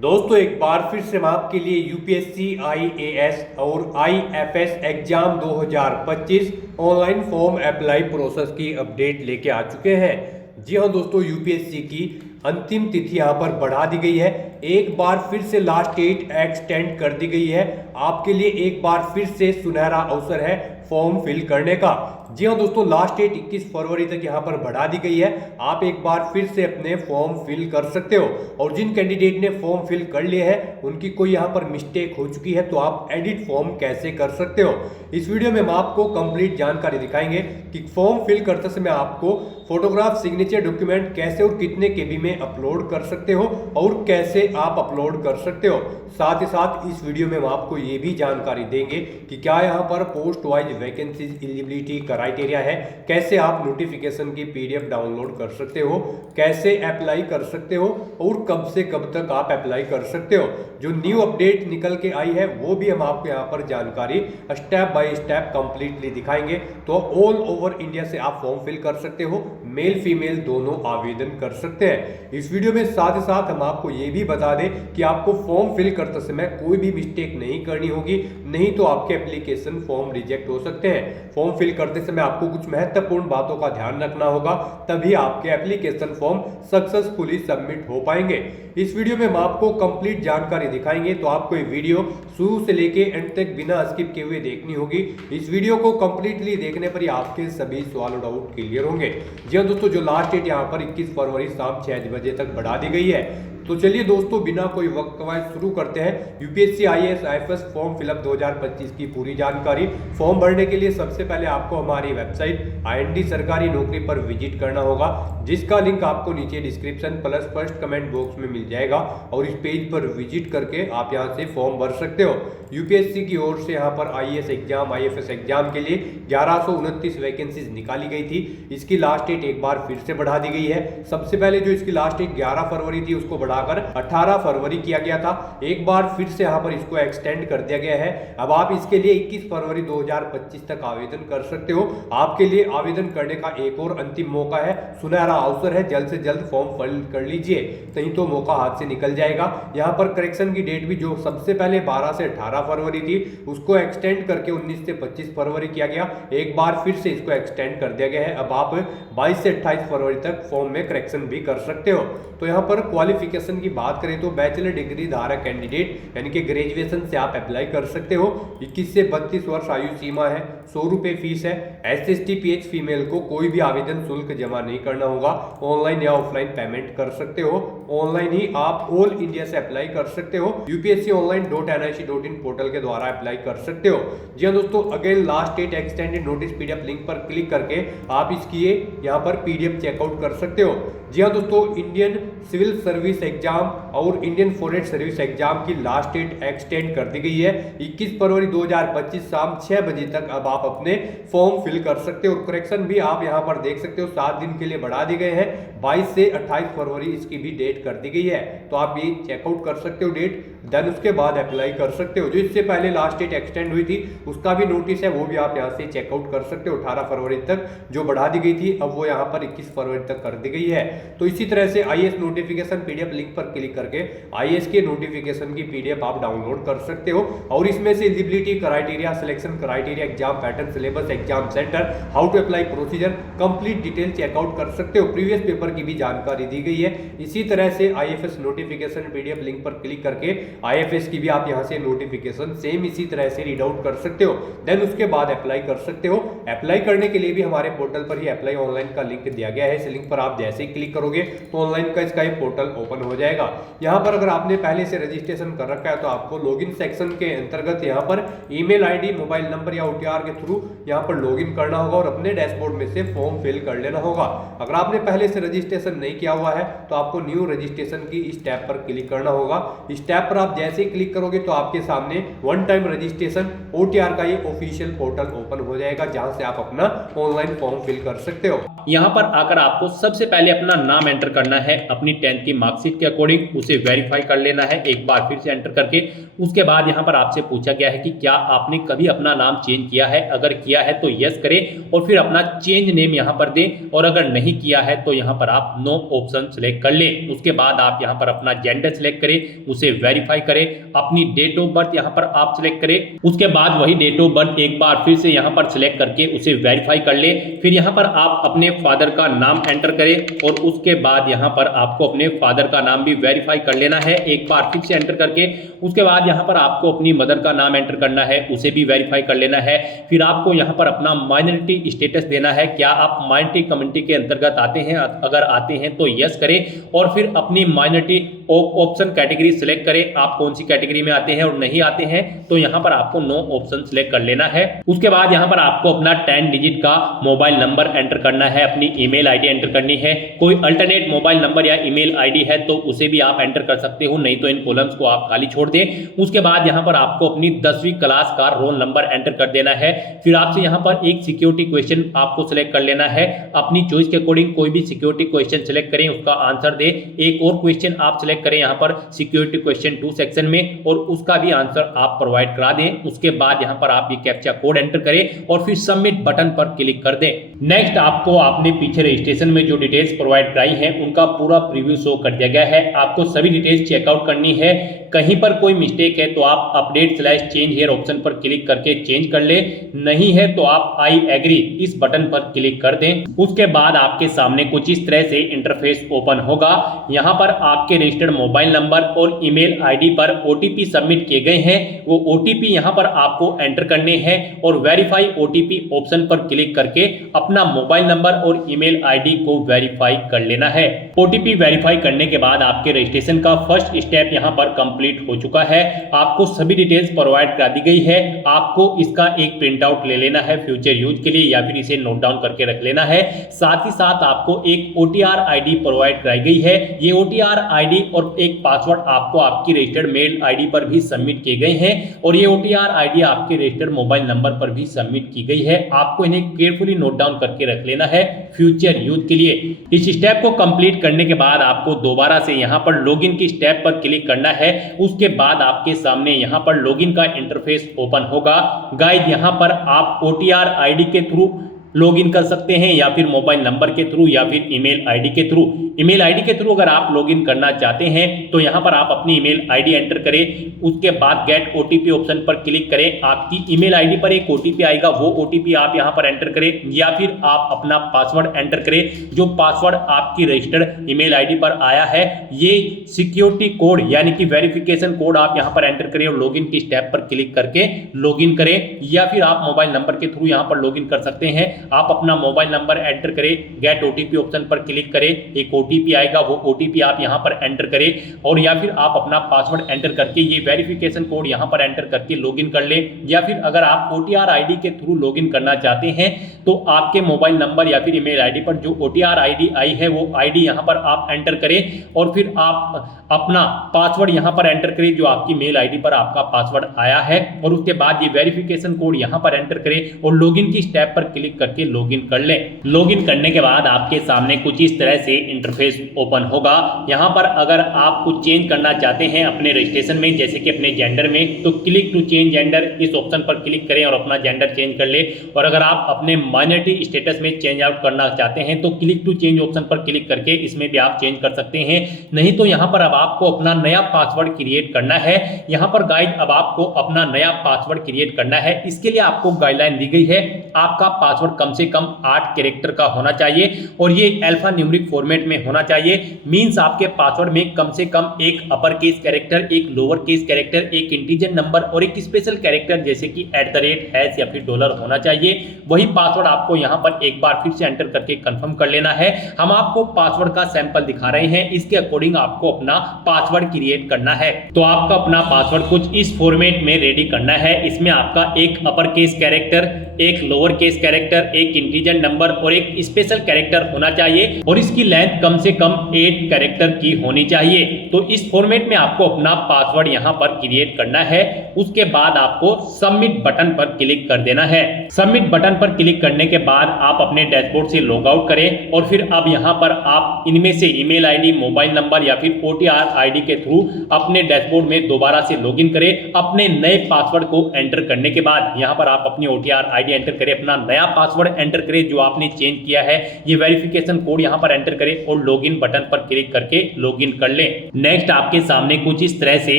दोस्तों एक बार फिर से मैं आपके लिए यूपीएससी आईएएस और IFS exam 2025 online form apply process की अपडेट लेके आ चुके हैं। जी हाँ दोस्तों, यूपीएससी की अंतिम तिथि यहाँ पर बढ़ा दी गई है। एक बार फिर से लास्ट डेट एक्सटेंड कर दी गई है। आपके लिए एक बार फिर से सुनहरा अवसर है फॉर्म फिल करने का। जी हाँ दोस्तों, लास्ट डेट 21 फरवरी तक यहाँ पर बढ़ा दी गई है। आप एक बार फिर से अपने फॉर्म फिल कर सकते हो और जिन कैंडिडेट ने फॉर्म फिल कर लिए हैं उनकी कोई यहाँ पर मिस्टेक हो चुकी है तो आप एडिट फॉर्म कैसे कर सकते हो, इस वीडियो में हम आपको कंप्लीट जानकारी दिखाएंगे कि फॉर्म फिल करते समय आपको फोटोग्राफ सिग्नेचर डॉक्यूमेंट कैसे और कितने केबी में अपलोड कर सकते हो और कैसे आप अपलोड कर सकते हो। साथ ही साथ इस वीडियो में हम आपको ये भी जानकारी देंगे कि क्या यहाँ पर post wise vacancies eligibility criteria है, कैसे आप नोटिफिकेशन की पीडीएफ डाउनलोड कर सकते हो, कैसे अप्लाई कर सकते हो और कब से कब तक आप अप्लाई कर सकते हो। जो न्यू अपडेट निकल के आई है वो भी हम आपको यहाँ पर जानकारी स्टेप बाय स्टेप कंप्लीटली दिखाएंगे। तो ऑल ओवर इंडिया से आप फॉर्म फिल कर सकते हो, मेल फीमेल दोनों आवेदन कर सकते हैं। इस वीडियो में साथ ही साथ हम आपको ये भी बता दें कि आपको फॉर्म फिल करते समय कोई भी मिस्टेक नहीं करनी होगी, नहीं तो आपके एप्लीकेशन फॉर्म रिजेक्ट हो सकते हैं। फॉर्म फिल करते समय आपको कुछ महत्वपूर्ण बातों का ध्यान रखना होगा, तभी आपके एप्लीकेशन फॉर्म सक्सेसफुली सबमिट हो पाएंगे। इस वीडियो में हम आपको कंप्लीट जानकारी दिखाएंगे, तो आपको ये वीडियो शुरू से लेके एंड तक बिना स्किप किए हुए देखनी होगी। इस वीडियो को कंप्लीटली देखने पर ही आपके सभी सवाल और डाउट क्लियर होंगे। जी हाँ दोस्तों, जो लास्ट डेट यहाँ पर 21 फरवरी शाम 6 बजे तक बढ़ा दी गई है। तो चलिए दोस्तों, बिना कोई वक्त गवाए शुरू करते हैं UPSC IAS IFS form fill up 2025 की पूरी जानकारी। फॉर्म भरने के लिए सबसे पहले आपको हमारी वेबसाइट आईएनडी सरकारी नौकरी पर विजिट करना होगा, जिसका लिंक आपको नीचे description plus first comment box में मिल जाएगा और इस पेज पर विजिट करके आप यहाँ से फॉर्म भर सकते हो। यूपीएससी की ओर से यहाँ पर आईएएस एग्जाम आईएफएस एग्जाम के लिए 1129 वैकेंसीज निकाली गई थी। इसकी लास्ट डेट एक बार फिर से बढ़ा दी गई है। सबसे पहले जो इसकी लास्ट डेट 11 फरवरी थी उसको बढ़ाकर 18 फरवरी किया गया था। एक बार फिर से यहाँ पर इसको एक्सटेंड कर दिया गया है। अब आप इसके लिए 21 फरवरी 2025 तक आवेदन कर सकते हो। आपके लिए आवेदन करने का एक और अंतिम मौका है, सुनहरा अवसर है। जल्द से जल्द फॉर्म फिल कर लीजिए, नहीं तो मौका हाथ से निकल जाएगा। यहाँ पर करेक्शन की डेट भी जो सबसे पहले 12 से 18 फरवरी थी उसको एक्सटेंड करके 19 से 25 फरवरी किया गया। एक बार फिर से इसको एक्सटेंड कर दिया गया है। अब आप 22 से 28 फरवरी तक फॉर्म में करेक्शन भी कर सकते हो। तो यहाँ पर क्वालिफिकेशन की बात करें तो बैचलर डिग्री धारक कैंडिडेट यानी कि ग्रेजुएशन से आप अप्लाई कर सकते हो। 21 से 32 वर्ष आयु सीमा है, 100 रुपए फीस है। SC/ST PH फीमेल को कोई भी आवेदन शुल्क जमा नहीं करना होगा, ऑनलाइन या ऑफलाइन पेमेंट कर सकते हो। ऑनलाइन ही आप ऑल इंडिया से अप्लाई कर सकते हो, upsconline.nic.in पोर्टल के द्वारा अप्लाई कर सकते हो। जी हाँ दोस्तों, again last date extended notice PDF link पर क्लिक करके आप इसकी यहाँ पर पीडीएफ चेकआउट कर सकते हो। जी हाँ दोस्तों, इंडियन सिविल सर्विस एग्जाम और इंडियन फॉरेस्ट सर्विस एग्जाम की लास्ट डेट एक्सटेंड कर दी गई है 21 फरवरी 2025 शाम 6 बजे तक। अब आप अपने फॉर्म फिल कर सकते हो और करेक्शन भी आप यहाँ पर देख सकते हो 7 दिन के लिए बढ़ा दी गए हैं। 22 से 28 फरवरी इसकी भी डेट कर दी गई है, तो आप ये चेकआउट कर सकते हो डेट, देन उसके बाद अप्लाई कर सकते हो। जो इससे पहले लास्ट डेट एक्सटेंड हुई थी उसका भी नोटिस है, वो भी आप यहाँ से चेकआउट कर सकते हो। 18 फरवरी तक जो बढ़ा दी गई थी अब वो यहाँ पर 21 फरवरी तक कर दी गई है। तो इसी तरह से आईएएस नोटिफिकेशन पीडीएफ लिंक पर क्लिक करके आईएएस के नोटिफिकेशन की पीडीएफ आप डाउनलोड कर सकते हो और इसमें से eligibility criteria, selection criteria, exam pattern, syllabus, exam centre, how to apply procedure, complete detail check out कर सकते हो। प्रीवियस पेपर की भी जानकारी दी गई है। इसी तरह से आईएफएस नोटिफिकेशन पीडीएफ लिंक पर क्लिक करके आईएफएस की भी आप यहां से नोटिफिकेशन सेम इसी तरह से रीड आउट कर सकते हो, देन उसके बाद अप्लाई कर सकते हो। अप्लाई करने के लिए भी हमारे पोर्टल पर ही अप्लाई ऑनलाइन का लिंक दिया गया है। इस लिंक पर आप जैसे ही क्लिक करोगे तो ऑनलाइन का इसका पोर्टल ओपन हो जाएगा। यहाँ पर अगर आपने पहले से रजिस्ट्रेशन कर रखा है तो आपको लॉगिन सेक्शन के अंतर्गत यहाँ पर ईमेल आईडी, मोबाइल नंबर या ओटीआर के थ्रू यहाँ पर लॉगिन करना होगा और अपने डैशबोर्ड में से फॉर्म फिल कर लेना होगा। अगर आपने पहले से रजिस्ट्रेशन नहीं किया हुआ है तो आपको न्यू रजिस्ट्रेशन की इस टैब पर क्लिक करना होगा। इस टैब पर आप जैसे ही क्लिक करोगे तो आपके सामने वन टाइम रजिस्ट्रेशन ओटीआर का ये ऑफिशियल पोर्टल ओपन हो जाएगा, जहां से आप अपना ऑनलाइन फॉर्म फिल कर सकते हो। यहाँ पर आकर आपको सबसे पहले अपना नाम एंटर करना है, अपनी 10th की मार्कशीट के अकॉर्डिंग उसे वेरीफाई कर लेना है एक बार फिर से एंटर करके। उसके बाद यहाँ पर आपसे पूछा गया है कि क्या आपने कभी अपना नाम चेंज किया है, अगर किया है तो यस करें और फिर अपना चेंज नेम यहाँ पर दें और अगर नहीं किया है तो यहाँ पर आप नो ऑप्शन सेलेक्ट कर लें। उसके उसके बाद आप यहाँ पर अपना जेंडर सिलेक्ट करें, उसे वेरीफाई करें, अपनी डेट ऑफ बर्थ यहाँ पर आप सिलेक्ट करें, उसके बाद वही डेट ऑफ बर्थ एक बार फिर से यहाँ पर सिलेक्ट करके उसे वेरीफाई कर ले। फिर यहाँ पर आप अपने फादर का नाम एंटर करें और उसके बाद यहाँ पर आपको अपने फादर का नाम भी वेरीफाई कर लेना है एक बार फिर से एंटर करके। उसके बाद यहाँ पर आपको अपनी मदर का नाम एंटर करना है, उसे भी वेरीफाई कर लेना है। फिर आपको यहाँ पर अपना माइनॉरिटी स्टेटस देना है, क्या आप माइनॉरिटी कम्युनिटी के अंतर्गत आते हैं, अगर आते हैं तो यस करें और फिर अपनी माइनॉरिटी ऑप्शन कैटेगरी सिलेक्ट करें, आप कौन सी कैटेगरी में आते हैं और नहीं आते हैं तो यहाँ पर आपको नो ऑप्शन सिलेक्ट कर लेना है। उसके बाद यहाँ पर आपको अपना 10 डिजिट का मोबाइल नंबर एंटर करना है, अपनी ईमेल आईडी एंटर करनी है। कोई अल्टरनेट मोबाइल नंबर या ईमेल आईडी है तो उसे भी आप एंटर कर सकते हो, नहीं तो इन कॉलम्स को आप खाली छोड़ दें। उसके बाद यहाँ पर आपको अपनी 10वीं क्लास का रोल नंबर एंटर कर देना है। फिर आपसे यहाँ पर एक सिक्योरिटी क्वेश्चन आपको सिलेक्ट कर लेना है, अपनी चॉइस के अकॉर्डिंग कोई भी सिक्योरिटी क्वेश्चन सिलेक्ट करें, उसका आंसर दे। एक और क्वेश्चन आप सिलेक्ट करें यहाँ पर सिक्योरिटी क्वेश्चन 2 सेक्शन में और उसका भी आंसर आप प्रोवाइड करा दें। उसके बाद यहाँ पर आप ये कैप्चा कोड एंटर करें और फिर सबमिट बटन पर क्लिक कर दें। नेक्स्ट आपको आपने पीछे रजिस्ट्रेशन में जो डिटेल्स प्रोवाइड कराई हैं उनका पूरा प्रीव्यू शो कर दिया गया है, आपको सभी डिटेल्स चेकआउट करनी है। कहीं पर कोई मिस्टेक है तो आप अपडेट/चेंज हियर ऑप्शन पर क्लिक करके चेंज कर ले, नहीं है तो आप आई एग्री इस बटन पर क्लिक कर दें। उसके बाद आपके सामने कुछ इस तरह से इंटरफेस ओपन होगा। यहाँ पर आपके रजिस्टर्ड मोबाइल नंबर और ईमेल आईडी पर ओटीपी सबमिट किए गए हैं, वो ओटीपी यहाँ पर आपको एंटर करने हैं और वेरीफाई ओटीपी ऑप्शन पर क्लिक करके अपना मोबाइल नंबर और ईमेल आईडी को वेरीफाई कर लेना है। ओटीपी वेरीफाई करने के बाद आपके रजिस्ट्रेशन का फर्स्ट स्टेप यहाँ पर कंप्लीट हो चुका है। आपको सभी डिटेल्स प्रोवाइड करा दी गई है, आपको इसका एक प्रिंट आउट ले लेना है फ्यूचर यूज के लिए या फिर इसे नोट डाउन करके रख लेना है। साथ ही साथ आपको एक ओटीआर आईडी प्रोवाइड कराई गई है, ये ओटीआर आईडी और एक पासवर्ड आपको आपकी रजिस्टर्ड मेल आईडी पर भी सबमिट किए गए हैं और ये ओटीआर आईडी आपके रजिस्टर्ड मोबाइल नंबर पर भी सबमिट की गई है। आपको इन्हें केयरफुली नोट डाउन करके रख लेना है फ्यूचर यूज के लिए। इस स्टेप को कंप्लीट करने के बाद आपको दोबारा से यहाँ पर लॉगिन की स्टेप पर क्लिक करना है। उसके बाद आपके सामने यहाँ पर लॉगिन का इंटरफेस ओपन होगा। गाइस यहाँ पर आप ओटीआर आईडी के थ्रू लॉगिन कर सकते हैं या फिर मोबाइल नंबर के थ्रू या फिर ईमेल आईडी के थ्रू। ईमेल आईडी के थ्रू अगर आप लॉगिन करना चाहते हैं तो यहाँ पर आप अपनी ईमेल आईडी एंटर करें, उसके बाद गेट ओटीपी ऑप्शन पर क्लिक करें। आपकी ईमेल आईडी पर एक ओटीपी आएगा, वो ओटीपी आप यहाँ पर एंटर करें या फिर आप अपना पासवर्ड एंटर करें। जो पासवर्ड आपकी रजिस्टर्ड ईमेल आईडी पर आया है ये सिक्योरिटी कोड यानी कि वेरिफिकेशन कोड आप यहाँ पर एंटर करें और लॉगिन की स्टेप पर क्लिक करके लॉगिन करें या फिर आप मोबाइल नंबर के थ्रू यहाँ पर लॉगिन कर सकते हैं। आप अपना मोबाइल नंबर एंटर करें, गेट ओटीपी ऑप्शन पर क्लिक करें, एक ओटीपी आएगा, वो ओटीपी आप यहां पर एंटर करें और या फिर आप अपना पासवर्ड एंटर करके ये वेरिफिकेशन कोड यहां पर एंटर करके लॉगिन कर लें। या फिर अगर आप ओटीआर आईडी के थ्रू लॉगिन करना चाहते हैं तो आपके मोबाइल नंबर या फिर ईमेल आईडी पर जो ओटीआर आईडी आई है वो आईडी यहां पर आप एंटर करें और फिर आप अपना पासवर्ड यहां पर एंटर करें जो आपकी मेल आईडी पर आपका पासवर्ड आया है और उसके बाद ये वेरिफिकेशन कोड यहां पर एंटर करें और लॉगिन की स्टेप पर क्लिक करके लॉगिन कर लें। लॉगिन करने के बाद आपके सामने कुछ इस तरह से इंटरफेस ओपन होगा। यहां पर अगर आप कुछ चेंज करना चाहते हैं अपने रजिस्ट्रेशन में जैसे कि अपने जेंडर में तो क्लिक टू चेंज जेंडर इस ऑप्शन पर क्लिक करें और अपना जेंडर चेंज कर ले। और अगर आप अपने माइनॉरिटी स्टेटस में चेंज आउट करना चाहते हैं तो क्लिक टू चेंज ऑप्शन पर क्लिक करके इसमें भी आप चेंज कर सकते हैं। नहीं तो यहां पर अब आपको अपना नया पासवर्ड क्रिएट करना है। यहां पर गाइड अब आपको अपना नया पासवर्ड क्रिएट करना है। इसके लिए आपको गाइडलाइन दी गई है, आपका पासवर्ड कम से कम 8 कैरेक्टर का होना चाहिए और ये अल्फा न्यूमेरिक फॉर्मेट में होना चाहिए। मींस आपके पासवर्ड में कम से कम एक अपर केस कैरेक्टर, एक लोअर केस कैरेक्टर, एक इंटीजर नंबर और एक स्पेशल कैरेक्टर जैसे कि @ या फिर डॉलर होना चाहिए। वही पासवर्ड आपको यहां पर एक बार फिर से एंटर करके कंफर्म कर लेना है। हम आपको पासवर्ड का सैंपल दिखा रहे हैं, इसके अकॉर्डिंग आपको अपना पासवर्ड क्रिएट करना है। तो आपका अपना पासवर्ड कुछ इस फॉर्मेट में रेडी करना है। इसमें आपका एक अपर केस कैरेक्टर, एक लोअर केस कैरेक्टर, एक इंटीजर नंबर और एक स्पेशल कैरेक्टर होना चाहिए और इसकी लेंथ कम से कम 8 कैरेक्टर की होनी चाहिए। तो इस फॉर्मेट में आपको अपना पासवर्ड यहां पर क्रिएट करना है। उसके बाद आपको सबमिट बटन पर क्लिक कर देना है। सबमिट बटन पर क्लिक करने के बाद आप अपने डैशबोर्ड से लॉग आउट करें और फिर अब यहाँ पर आप इनमें से ईमेल आईडी, मोबाइल नंबर या फिर OTR आईडी के थ्रू अपने डैशबोर्ड में दोबारा से लॉगिन करें। अपने नए पासवर्ड को एंटर करने के बाद यहाँ पर आप अपनी OTR आईडी एंटर करें, अपना नया पासवर्ड एंटर करें जो आपने चेंज किया है, ये वेरिफिकेशन कोड यहाँ पर एंटर करें और लॉगिन बटन पर क्लिक करके लॉगिन कर लें। नेक्स्ट आपके सामने कुछ इस तरह से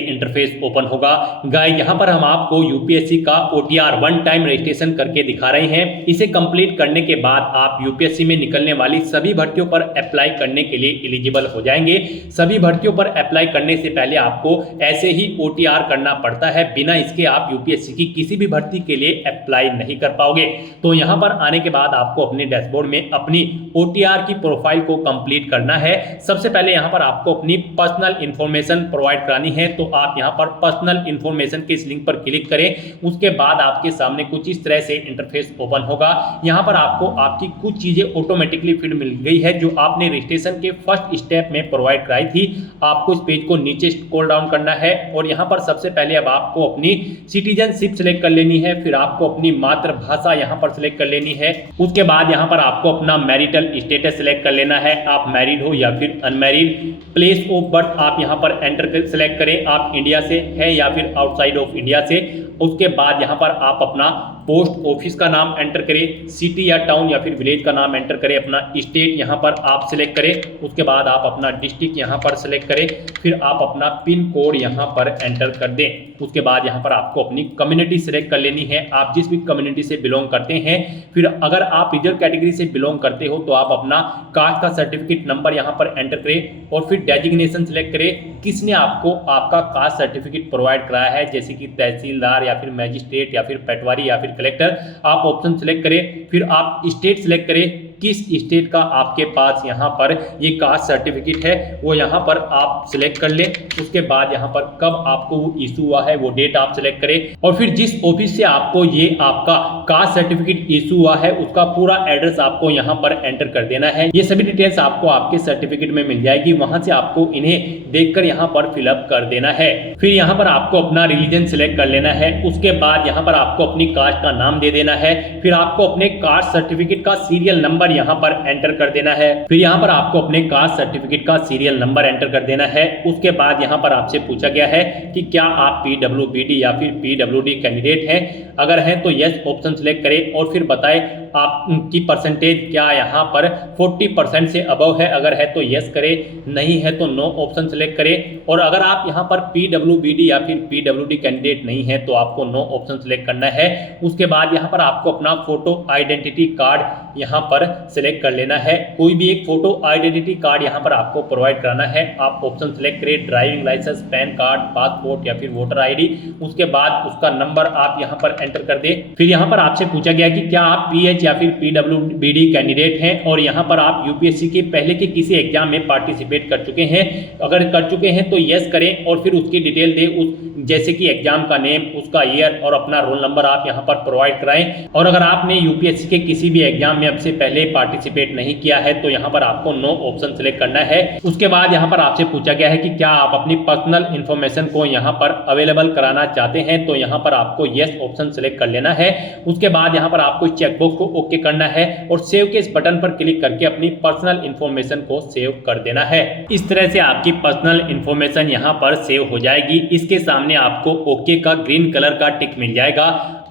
इंटरफेस ओपन होगा। गाइस यहाँ पर हम आपको यूपीएससी का OTR वन टाइम रजिस्ट्रेशन करके दिखा रहे हैं। इसे कंप्लीट करने के बाद आप यूपीएससी में निकलने वाली सभी भर्तियों पर अप्लाई करने के लिए एलिजिबल हो जाएंगे। सभी भर्तियों पर अप्लाई करने से पहले आपको ऐसे ही OTR करना पड़ता है, बिना इसके आप यूपीएससी की किसी भी भर्ती के लिए अप्लाई नहीं कर पाओगे। तो यहाँ पर आने के बाद आपको अपने डैशबोर्ड में अपनी OTR की प्रोफाइल को कंप्लीट करना है। सबसे पहले यहाँ पर आपको अपनी पर्सनल इंफॉर्मेशन प्रोवाइड करानी है, तो आप यहाँ पर पर्सनल इंफॉर्मेशन के इस लिंक पर क्लिक करें। उसके बाद आपके सामने कुछ इस तरह से इंटरफेस ओपन होगा। यहाँ पर आपको आपकी कुछ चीजें ऑटोमेटिकली फिल मिल गई है जो आपने रजिस्ट्रेशन के फर्स्ट स्टेप में प्रोवाइड कराई थी। आपको इस पेज को नीचे स्क्रॉल डाउन करना है और यहाँ पर सबसे पहले अब आपको अपनी सिटीजनशिप सेलेक्ट कर लेनी है, फिर आपको अपनी मातृभाषा यहाँ पर सिलेक्ट कर लेनी है। उसके बाद यहाँ पर आपको अपना मैरिटल स्टेटस सिलेक्ट कर लेना है, आप मैरिड हो या फिर अनमैरिड। प्लेस ऑफ बर्थ आप यहाँ पर एंटर सेलेक्ट करें, आप इंडिया से है या फिर आउटसाइड ऑफ इंडिया से। उसके बाद यहाँ पर आप अपना पोस्ट ऑफिस का नाम एंटर करें, सिटी या टाउन या फिर विलेज का नाम एंटर करें, अपना स्टेट यहाँ पर आप सिलेक्ट करें। उसके बाद आप अपना डिस्ट्रिक्ट यहाँ पर सिलेक्ट करें, फिर आप अपना पिन कोड यहाँ पर एंटर कर दें। उसके बाद यहाँ पर आपको अपनी कम्युनिटी सिलेक्ट कर लेनी है, आप जिस भी कम्युनिटी से बिलोंग करते हैं। फिर अगर आप रिजर्व कैटेगरी से बिलोंग करते हो तो आप अपना कास्ट का सर्टिफिकेट नंबर यहाँ पर एंटर करें और फिर डेजिग्नेशन सिलेक्ट करें, किसने आपको आपका कास्ट सर्टिफिकेट प्रोवाइड कराया है, जैसे कि तहसीलदार या फिर मैजिस्ट्रेट या फिर पटवारी या फिर कलेक्टर। आप ऑप्शन सिलेक्ट करें, फिर आप स्टेट सिलेक्ट करें, किस स्टेट का आपके पास यहाँ पर ये कास्ट सर्टिफिकेट है वो यहाँ पर आप सिलेक्ट कर लें। उसके बाद यहाँ पर कब आपको वो इशू हुआ है वो डेट आप सिलेक्ट करें और फिर जिस ऑफिस से आपको ये आपका कास्ट सर्टिफिकेट इशू हुआ है उसका पूरा एड्रेस आपको यहाँ पर एंटर कर देना है। ये सभी डिटेल्स आपको आपके सर्टिफिकेट में मिल जाएगी, वहां से आपको इन्हें देखकर यहाँ पर फिलअप कर देना है। फिर यहाँ पर आपको अपना रिलीजन सिलेक्ट कर लेना है। उसके बाद यहाँ पर आपको अपनी कास्ट का नाम दे देना है, फिर आपको अपने कास्ट सर्टिफिकेट का सीरियल नंबर यहाँ पर एंटर कर देना है। फिर यहाँ पर आपको अपने कास्ट सर्टिफिकेट का सीरियल नंबर एंटर कर देना है। उसके बाद यहाँ पर आपसे पूछा गया है कि क्या आप PWBD या फिर PWD कैंडिडेट हैं, अगर हैं तो यस ऑप्शन सिलेक्ट करें और फिर बताएं आपकी परसेंटेज क्या यहाँ पर 40% से अबव है, अगर है तो यस करें, नहीं है तो नो ऑप्शन सिलेक्ट करें। और अगर आप यहाँ पर PWBD या फिर PWD कैंडिडेट नहीं है तो आपको नो ऑप्शन सिलेक्ट करना है। उसके बाद यहाँ पर आपको अपना फोटो आइडेंटिटी कार्ड यहाँ पर सिलेक्ट कर लेना है, कोई भी एक फोटो आइडेंटिटी कार्ड यहाँ पर आपको प्रोवाइड कराना है। आप ऑप्शन सिलेक्ट करें, driving licence, PAN card, passport या फिर वोटर ID। उसके बाद उसका नंबर आप यहाँ पर एंटर कर दें। फिर यहाँ पर आपसे पूछा गया कि क्या आप PH या फिर PWBD कैंडिडेट हैं और यहाँ पर आप यूपीएससी के पहले के किसी एग्जाम में पार्टिसिपेट कर चुके हैं, अगर कर चुके हैं तो यस करें और फिर उसकी डिटेल दें, उस जैसे कि एग्जाम का नेम, उसका ईयर और अपना रोल नंबर आप यहाँ पर प्रोवाइड कराएं। और अगर आपने यूपीएससी के किसी भी एग्जाम में अब से पहले पार्टिसिपेट नहीं किया है तो यहाँ पर आपको नो ऑप्शन सिलेक्ट करना है। उसके बाद यहाँ पर आपसे पूछा गया है कि क्या आप अपनी पर्सनल इंफॉर्मेशन को यहाँ पर अवेलेबल कराना चाहते हैं, तो यहाँ पर आपको यस ऑप्शन सिलेक्ट कर लेना है। उसके बाद यहाँ पर आपको चेकबॉक्स को ओके करना है और सेव के इस बटन पर क्लिक करके अपनी पर्सनल इंफॉर्मेशन को सेव कर देना है। इस तरह से आपकी पर्सनल इंफॉर्मेशन यहाँ पर सेव हो जाएगी। इसके सामने आपको ओके का ग्रीन कलर का टिक मिल जाएगा।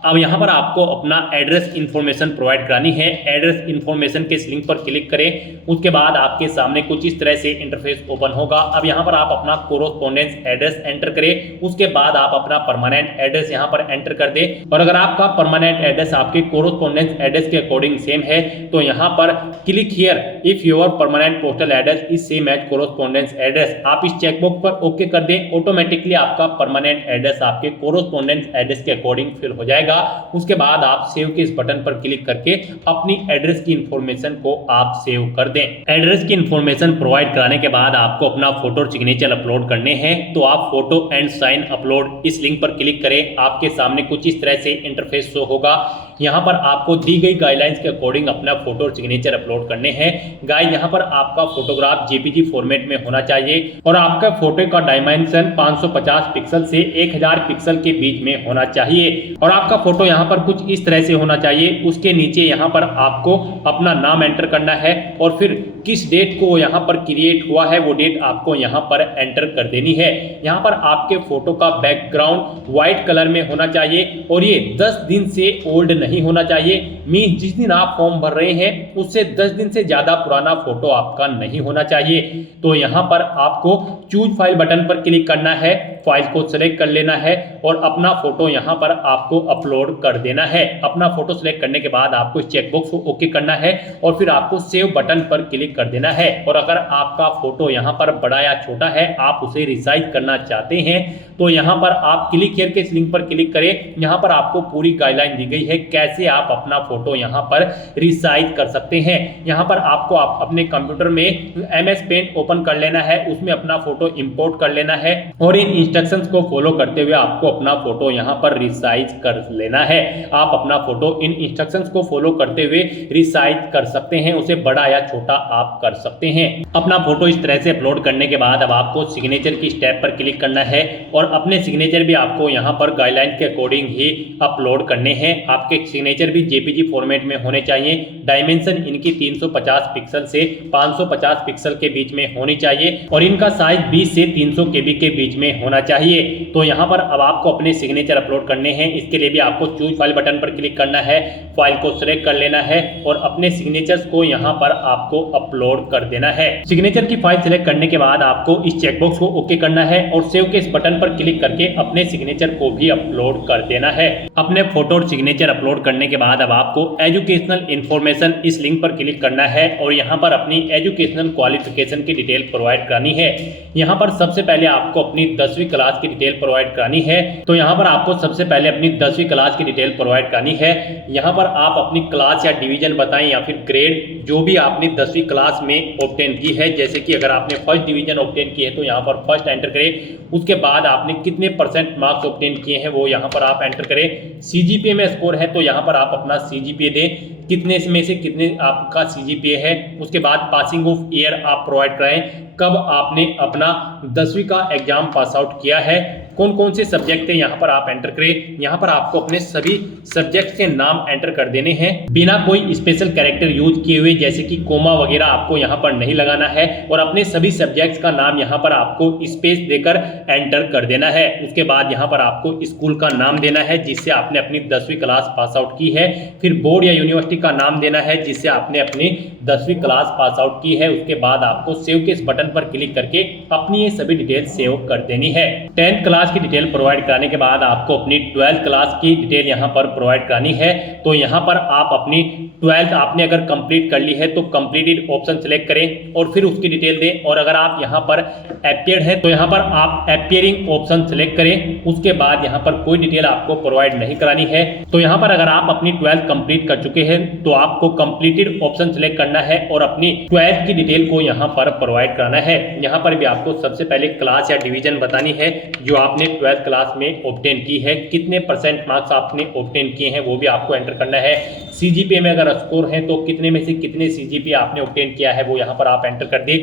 अब यहाँ पर आपको अपना एड्रेस इंफॉर्मेशन प्रोवाइड करानी है। एड्रेस इंफॉर्मेशन के इस लिंक पर क्लिक करें। उसके बाद आपके सामने कुछ इस तरह से इंटरफेस ओपन होगा। अब यहाँ पर आप अपना कोरोस्पोंडेंस एड्रेस एंटर करें। उसके बाद आप अपना परमानेंट एड्रेस यहाँ पर एंटर कर दें और अगर आपका परमानेंट एड्रेस आपके कोरोस्पोंडेंस एड्रेस के अकॉर्डिंग सेम है तो यहाँ पर click here if your permanent postal address is same as correspondence address, आप इस चेकबॉक्स पर ओके कर दें। ऑटोमेटिकली आपका परमानेंट एड्रेस आपके कोरोस्पोंडेंस एड्रेस के अकॉर्डिंग फिल हो जाएगा। उसके बाद आप सेव के इस बटन पर क्लिक करके अपनी एड्रेस की इंफॉर्मेशन को आप सेव कर दें। एड्रेस की इंफॉर्मेशन प्रोवाइड कराने के बाद आपको अपना फोटो और सिग्नेचर अपलोड करने हैं, तो आप फोटो एंड साइन अपलोड इस लिंक पर क्लिक करें। आपके सामने कुछ इस तरह से इंटरफेस शो होगा। यहाँ पर आपको दी गई गाइडलाइंस के अकॉर्डिंग अपना फोटो और सिग्नेचर अपलोड करने हैं। गाइस यहाँ पर आपका फोटोग्राफ जेपीजी फॉर्मेट में होना चाहिए और आपका फोटो का डायमेंशन 550 पिक्सल से 1000 पिक्सल के बीच में होना चाहिए और आपका फोटो यहाँ पर कुछ इस तरह से होना चाहिए। उसके नीचे यहाँ पर आपको अपना नाम एंटर करना है और फिर किस डेट को यहाँ पर क्रिएट हुआ है वो डेट आपको यहाँ पर एंटर कर देनी है। यहाँ पर आपके फोटो का बैकग्राउंड व्हाइट कलर में होना चाहिए और ये 10 दिन से ओल्ड नहीं होना चाहिए। मींस जिस दिन आप फॉर्म भर रहे हैं उससे 10 दिन से ज्यादा पुराना फोटो आपका नहीं होना चाहिए। तो यहाँ पर आपको चूज फाइल बटन पर क्लिक करना है, फाइल को सिलेक्ट कर लेना है और अपना फोटो यहाँ पर आपको अपलोड कर देना है। अपना फोटो सिलेक्ट करने के बाद आपको चेकबॉक्स को ओके करना है और फिर आपको सेव बटन पर क्लिक कर देना है। और अगर आपका फोटो यहाँ पर बड़ा या छोटा है, आप उसे रिसाइज करना चाहते हैं तो यहाँ पर आप क्लिक हियर के इस लिंक पर क्लिक करें। यहाँ पर आपको पूरी गाइडलाइन दी गई है कैसे आप अपना फोटो यहाँ पर रिसाइज कर सकते हैं। यहाँ पर आपको अपने कंप्यूटर में MS पेंट ओपन कर लेना है, उसमें अपना फोटो इंपोर्ट कर लेना है और इन इंस्ट्रक्शंस को फॉलो करते हुए आपको अपना फोटो यहाँ पर रिसाइज कर लेना है। आप अपना फोटो इन इंस्ट्रक्शंस को फॉलो करते हुए रिसाइज कर सकते हैं, उसे बड़ा या छोटा आप कर सकते हैं। अपना फोटो इस तरह से अपलोड करने के बाद अब आपको सिग्नेचर की स्टेप पर क्लिक करना है और अपने सिग्नेचर भी आपको यहाँ पर गाइडलाइन के अकॉर्डिंग ही अपलोड करने हैं। आपके सिग्नेचर भी जेपीजी फॉर्मेट में होने चाहिए। डायमेंशन इनकी 350 पिक्सल से 550 पिक्सल के बीच में होनी चाहिए और इनका साइज 20 से 300 KB के बीच में होना चाहिए। तो यहाँ पर अब आपको अपने सिग्नेचर अपलोड करने हैं। इसके लिए भी आपको चूज फाइल बटन पर क्लिक करना है, फाइल को सिलेक्ट कर लेना है और अपने सिग्नेचर्स को यहाँ पर आपको अपलोड कर देना है। सिग्नेचर की फाइल सिलेक्ट करने के बाद आपको इस चेकबॉक्स को ओके करना है और सेव के इस बटन पर क्लिक करके अपने सिग्नेचर को भी अपलोड कर देना है। अपने फोटो और सिग्नेचर अपलोड करने के बाद अब आपको एजुकेशनल इंफॉर्मेशन इस लिंक पर क्लिक करना है और यहाँ पर अपनी एजुकेशनल क्वालिफिकेशन की डिटेल प्रोवाइड करानी है। यहाँ पर सबसे पहले आपको अपनी 10वीं क्लास की डिटेल प्रोवाइड करानी है। तो यहाँ पर आपको सबसे पहले अपनी 10वीं क्लास की डिटेल प्रोवाइड करानी है। यहाँ पर आप अपनी क्लास या डिवीजन बताएं या फिर ग्रेड जो भी आपने 10वीं क्लास में ऑब्टेन की है। जैसे कि अगर आपने फर्स्ट डिवीजन ऑब्टेन की है तो यहाँ पर फर्स्ट एंटर करें। उसके बाद आपने कितने परसेंट मार्क्स ऑब्टेन किए हैं वो यहाँ पर आप एंटर करें। CGPA में स्कोर है तो यहाँ पर आप अपना CGPA दें, कितने में से कितने आपका CGPA है। उसके बाद पासिंग ऑफ ईयर आप प्रोवाइड कराएं, कब आपने अपना 10वीं का एग्जाम पास आउट किया है, कौन कौन से सब्जेक्ट है यहाँ पर आप एंटर करें। यहाँ पर आपको अपने सभी सब्जेक्ट के नाम एंटर कर देने हैं बिना कोई स्पेशल कैरेक्टर यूज किए हुए, जैसे कि कोमा वगैरह आपको यहाँ पर नहीं लगाना है और अपने सभी सब्जेक्ट्स का नाम यहाँ पर आपको स्पेस देकर एंटर कर देना है। उसके बाद यहाँ पर आपको स्कूल का नाम देना है जिससे आपने अपनी 10वीं क्लास पास आउट की है। फिर बोर्ड या यूनिवर्सिटी का नाम देना है जिससे आपने अपनी 10वीं क्लास पास आउट की है। उसके बाद आपको सेव के इस बटन पर क्लिक करके अपनी ये सभी डिटेल सेव कर देनी है। 10th क्लास की डिटेल प्रोवाइड कराने के बाद आपको अपनी 12th क्लास की डिटेल यहाँ पर प्रोवाइड करानी है। तो यहाँ पर आप अपनी 12th आपने अगर कंप्लीट कर ली है तो कंप्लीटेड ऑप्शन सेलेक्ट करें और फिर उसकी डिटेल दें। और अगर आप यहाँ पर अपीयर्ड है तो यहाँ पर आप अपीयरिंग ऑप्शन सेलेक्ट करें। उसके बाद यहाँ पर कोई डिटेल आपको प्रोवाइड नहीं करानी है। तो यहाँ पर अगर आप अपनी 12th कंप्लीट कर चुके हैं तो आपको कंप्लीटेड ऑप्शन सेलेक्ट करना है और अपनी 12th की डिटेल को यहाँ पर प्रोवाइड कराना है। यहाँ पर भी आपको सबसे पहले क्लास या डिवीजन बतानी है जो आपने 12th क्लास में ऑब्टेन की है, कितने परसेंट मार्क्स आपने ऑब्टेन किए हैं वो भी आपको एंटर करना है। CGPA में अगर स्कोर है तो कितने में से कितने CGPA आपने ऑब्टेन किया है वो यहाँ पर आप एंटर कर दे।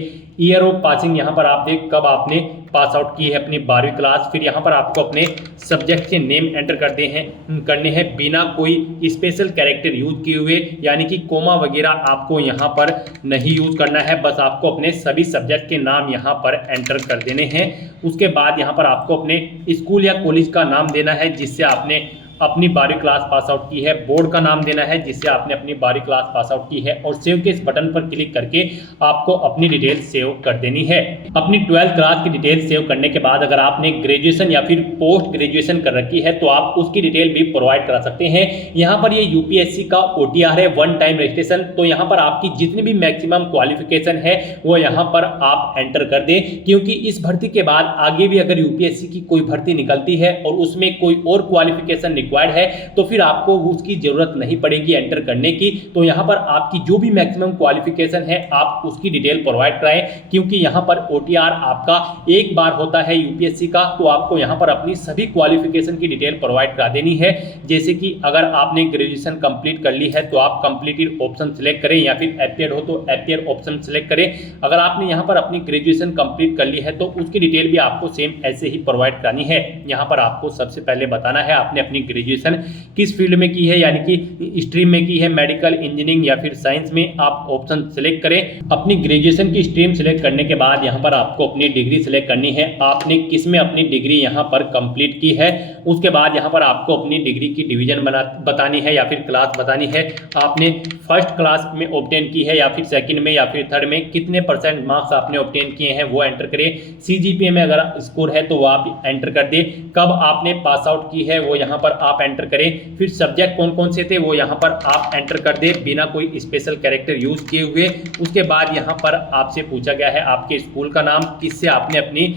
ईयर ऑफ पासिंग यहाँ पर आप देख कब आपने पास आउट की है अपनी 12वीं क्लास। फिर यहाँ पर आपको अपने सब्जेक्ट के नेम एंटर करने हैं बिना कोई स्पेशल कैरेक्टर यूज किए हुए, यानी कि कोमा वगैरह आपको यहाँ पर नहीं यूज करना है। बस आपको अपने सभी सब्जेक्ट के नाम यहाँ पर एंटर कर देने हैं। उसके बाद यहाँ पर आपको अपने स्कूल या कॉलेज का नाम देना है जिससे आपने अपनी 12वीं क्लास पास आउट की है। बोर्ड का नाम देना है जिससे आपने अपनी 12वीं क्लास पास आउट की है और सेव के इस बटन पर क्लिक करके आपको अपनी डिटेल सेव कर देनी है। अपनी 12th क्लास की डिटेल सेव करने के बाद अगर आपने ग्रेजुएशन या फिर पोस्ट ग्रेजुएशन कर रखी है तो आप उसकी डिटेल भी प्रोवाइड करा सकते हैं। यहाँ पर ये UPSC का OTR है, वन टाइम रजिस्ट्रेशन। तो यहाँ पर आपकी जितनी भी मैक्सिमम क्वालिफिकेशन है वो यहाँ पर आप एंटर कर दें, क्योंकि इस भर्ती के बाद आगे भी अगर UPSC की कोई भर्ती निकलती है और उसमें कोई और क्वालिफिकेशन रिक्वायर्ड है तो फिर आपको उसकी जरूरत नहीं पड़ेगी एंटर करने की। तो यहाँ पर आपकी जो भी मैक्सिमम क्वालिफिकेशन है आप उसकी डिटेल प्रोवाइड कराएं, क्योंकि यहाँ पर OTR आपका एक बार होता है यूपीएससी का, तो आपको यहाँ पर अपनी सभी क्वालिफिकेशन की डिटेल प्रोवाइड करा देनी है। जैसे कि अगर आपने ग्रेजुएशन कंप्लीट कर ली है तो आप कंप्लीटेड ऑप्शन सिलेक्ट करें, या फिर अपीयर हो तो अपीयर ऑप्शन सिलेक्ट करें। अगर आपने यहाँ पर अपनी ग्रेजुएशन कंप्लीट कर ली है तो उसकी डिटेल भी आपको सेम ऐसे ही प्रोवाइड करानी है। यहाँ पर आपको सबसे पहले बताना है आपने अपनी ग्रेजुएशन किस फील्ड में की है, यानी कि स्ट्रीम में की है, मेडिकल, इंजीनियरिंग या फिर साइंस में। आप ऑप्शन सिलेक्ट करें। अपनी ग्रेजुएशन की स्ट्रीम सिलेक्ट करने के बाद यहाँ पर आपको अपनी डिग्री सिलेक्ट करनी है, आपने किस में अपनी डिग्री यहाँ पर कंप्लीट की है। उसके बाद यहाँ पर आपको अपनी डिग्री की डिवीजन बतानी है या फिर क्लास बतानी है। आपने फर्स्ट क्लास में ऑब्टेन की है या फिर सेकंड में या फिर थर्ड में, कितने % मार्क्स आपने ऑब्टेन किए हैं वो एंटर करें। CGPA में अगर स्कोर है तो वो आप एंटर कर दें। कब आपने पास आउट की है वो यहाँ पर आप एंटर करें। फिर सब्जेक्ट कौन कौन से थे वो यहाँ पर आप एंटर कर दें बिना कोई स्पेशल कैरेक्टर यूज किए हुए। उसके बाद यहाँ पर आपसे पूछा गया है आपके स्कूल का नाम, किससे आपने अपनी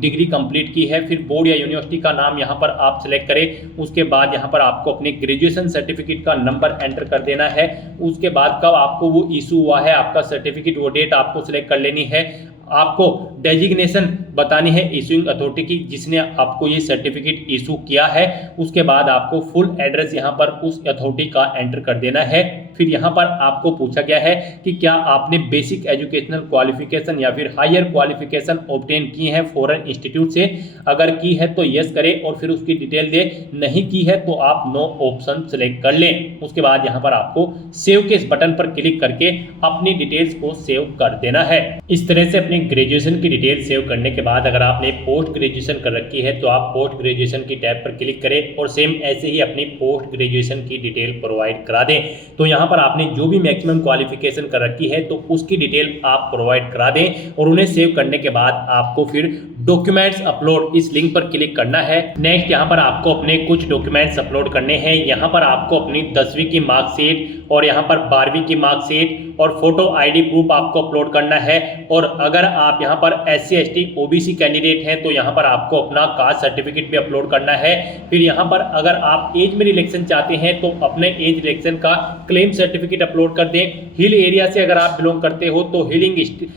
डिग्री कंप्लीट की है। फिर बोर्ड या यूनिवर्सिटी का नाम यहाँ पर आप सिलेक्ट करें। उसके बाद यहाँ पर आपको अपने ग्रेजुएशन सर्टिफिकेट का नंबर एंटर कर देना है। उसके बाद कब आपको वो इशू हुआ है आपका सर्टिफिकेट, वो डेट आपको सिलेक्ट कर लेनी है। आपको डेजिग्नेशन बतानी है इशूइंग अथॉरिटी की जिसने आपको ये सर्टिफिकेट इशू किया है। उसके बाद आपको फुल एड्रेस यहाँ पर उस अथॉरिटी का एंटर कर देना है। फिर यहाँ पर आपको पूछा गया है कि क्या आपने बेसिक एजुकेशनल क्वालिफिकेशन या फिर हायर क्वालिफिकेशन ऑब्टेन की है फॉरेन इंस्टीट्यूट से। अगर की है तो यस करें और फिर उसकी डिटेल दे, नहीं की है तो आप नो ऑप्शन सेलेक्ट कर लें। उसके बाद यहाँ पर आपको सेव के इस बटन पर क्लिक करके अपनी डिटेल्स को सेव कर देना है। इस तरह से अपनी ग्रेजुएशन की डिटेल सेव करने के बाद अगर आपने पोस्ट ग्रेजुएशन कर रखी है तो आप पोस्ट ग्रेजुएशन की टैब पर क्लिक करें और सेम ऐसे ही अपनी पोस्ट ग्रेजुएशन की डिटेल प्रोवाइड करा दें। तो यहाँ पर आपने जो भी मैक्सिमम क्वालिफिकेशन कर रखी है तो उसकी डिटेल आप प्रोवाइड करा दें और उन्हें सेव करने के बाद आपको फिर डॉक्यूमेंट्स अपलोड इस लिंक पर क्लिक करना है। नेक्स्ट यहाँ पर आपको अपने कुछ डॉक्यूमेंट्स अपलोड करने हैं। यहाँ पर आपको अपनी 10वीं की मार्कशीट और यहाँ पर 12वीं की मार्कशीट और फोटो ID प्रूफ आपको अपलोड करना है। और अगर आप यहाँ पर SC ST OBC कैंडिडेट हैं तो यहाँ पर आपको अपना कास्ट सर्टिफिकेट भी अपलोड करना है। फिर यहाँ पर अगर आप एज में रिलेक्शन चाहते हैं तो अपने एज रिलेक्शन का क्लेम सर्टिफिकेट अपलोड कर दें। हिल एरिया से अगर आप बिलोंग करते हो तो हिलिंग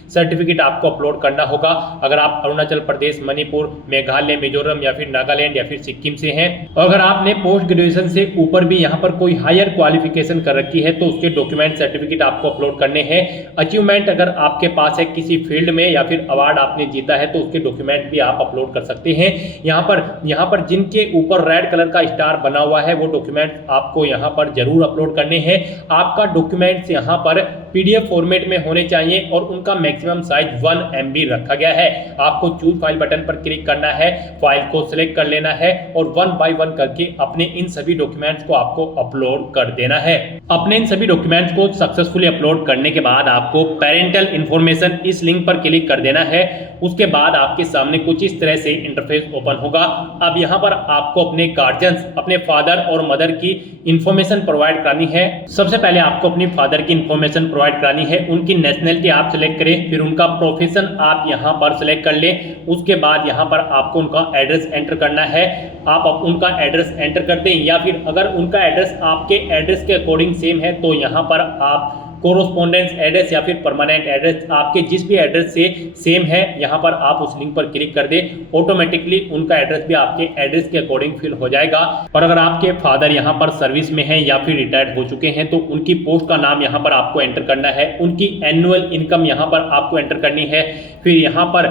सर्टिफिकेट आपको अपलोड करना होगा। अगर आप अरुणाचल प्रदेश, मणिपुर, मेघालय, मिजोरम या फिर नागालैंड या फिर सिक्किम से हैं। और अगर आपने पोस्ट ग्रेजुएशन से ऊपर भी यहाँ पर कोई हायर क्वालिफिकेशन कर रखी है तो उसके डॉक्यूमेंट सर्टिफिकेट आपको अपलोड करने हैं। अचीवमेंट अगर आपके पास है किसी फील्ड में या फिर अवार्ड आपने जीता है तो उसके डॉक्यूमेंट भी आप अपलोड कर सकते हैं। यहाँ पर जिनके ऊपर रेड कलर का स्टार बना हुआ है वो डॉक्यूमेंट आपको यहाँ पर जरूर अपलोड करने हैं। आपका डॉक्यूमेंट्स यहाँ पर PDF फॉर्मेट में होने चाहिए और उनका मैक्सिमम साइज 1 MB रखा गया है। आपको चूज फाइल बटन पर क्लिक करना है, फाइल को सिलेक्ट कर लेना है और 1 बाय 1 करके अपने इन सभी डॉक्यूमेंट्स को आपको अपलोड कर देना है। अपने इन सभी डॉक्यूमेंट्स को सक्सेसफुली अपलोड करने के बाद आपको पेरेंटल इंफॉर्मेशन इस लिंक पर क्लिक कर देना है। उसके बाद आपके सामने कुछ इस तरह से इंटरफेस ओपन होगा। अब यहाँ पर आपको अपने गार्जियंस, अपने फादर और मदर की इंफॉर्मेशन प्रोवाइड करानी है। सबसे पहले आपको अपनी फादर की इंफॉर्मेशन प्रोवाइड करानी है। उनकी नेशनलिटी आप सिलेक्ट करें, फिर उनका प्रोफेशन आप यहाँ पर सिलेक्ट कर लें। उसके बाद यहाँ पर आपको उनका एड्रेस एंटर करना है। आप उनका एड्रेस एंटर कर दें या फिर अगर उनका एड्रेस आपके एड्रेस के अकॉर्डिंग सेम है तो यहाँ पर आप कोरोस्पोंडेंस एड्रेस या फिर परमानेंट एड्रेस आपके जिस भी एड्रेस से सेम है यहाँ पर आप उस लिंक पर क्लिक कर दें। ऑटोमेटिकली उनका एड्रेस भी आपके एड्रेस के अकॉर्डिंग फिल हो जाएगा। और अगर आपके फादर यहाँ पर सर्विस में हैं या फिर रिटायर्ड हो चुके हैं तो उनकी पोस्ट का नाम यहाँ पर आपको एंटर करना है। उनकी एनुअल इनकम यहाँ पर आपको एंटर करनी है। फिर यहाँ पर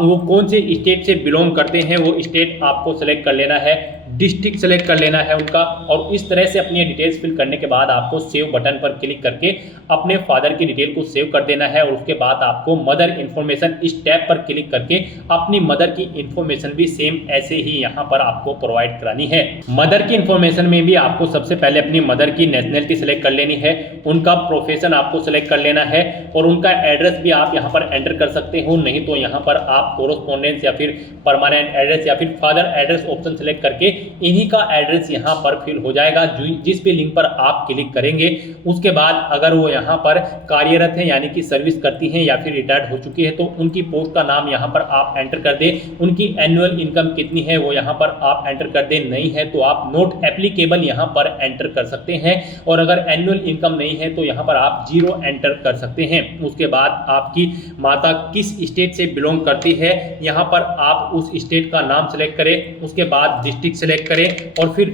वो कौन से स्टेट से बिलोंग करते हैं वो स्टेट आपको सेलेक्ट कर लेना है, डिस्ट्रिक्ट सेलेक्ट कर लेना है उनका। और इस तरह से अपनी डिटेल्स फिल करने के बाद आपको सेव बटन पर क्लिक करके अपने फादर की डिटेल को सेव कर देना है। और उसके बाद आपको मदर इन्फॉर्मेशन इस टैब पर क्लिक करके अपनी मदर की इन्फॉर्मेशन भी सेम ऐसे ही यहाँ पर आपको प्रोवाइड करानी है। मदर की इन्फॉर्मेशन में भी आपको सबसे पहले अपनी मदर की नेशनलिटी सेलेक्ट कर लेनी है, उनका प्रोफेशन आपको सेलेक्ट कर लेना है और उनका एड्रेस भी आप यहाँ पर एंटर कर सकते हो। नहीं तो यहाँ पर आप कोरोस्पोंडेंस या फिर परमानेंट एड्रेस या फिर फादर एड्रेस ऑप्शन सेलेक्ट करके इन्हीं का एड्रेस यहाँ पर फिल हो जाएगा। जिस भी लिंक पर आप क्लिक करेंगे उसके बाद अगर वो यहाँ पर कार्यरत है यानी कि सर्विस करती हैं या फिर रिटायर्ड हो चुकी है तो उनकी पोस्ट का नाम यहाँ पर आप एंटर कर दें। उनकी एनुअल इनकम कितनी है वो यहाँ पर आप एंटर कर दें। नहीं है तो आप नॉट एप्लीकेबल यहाँ पर एंटर कर सकते हैं, और अगर एनुअल इनकम नहीं है तो यहाँ पर आप 0 एंटर कर सकते हैं। उसके बाद आपकी माता किस स्टेट से बिलोंग करती है यहाँ पर आप उस स्टेट का नाम सेलेक्ट करें, उसके बाद डिस्ट्रिक्ट सेलेक्ट करें और फिर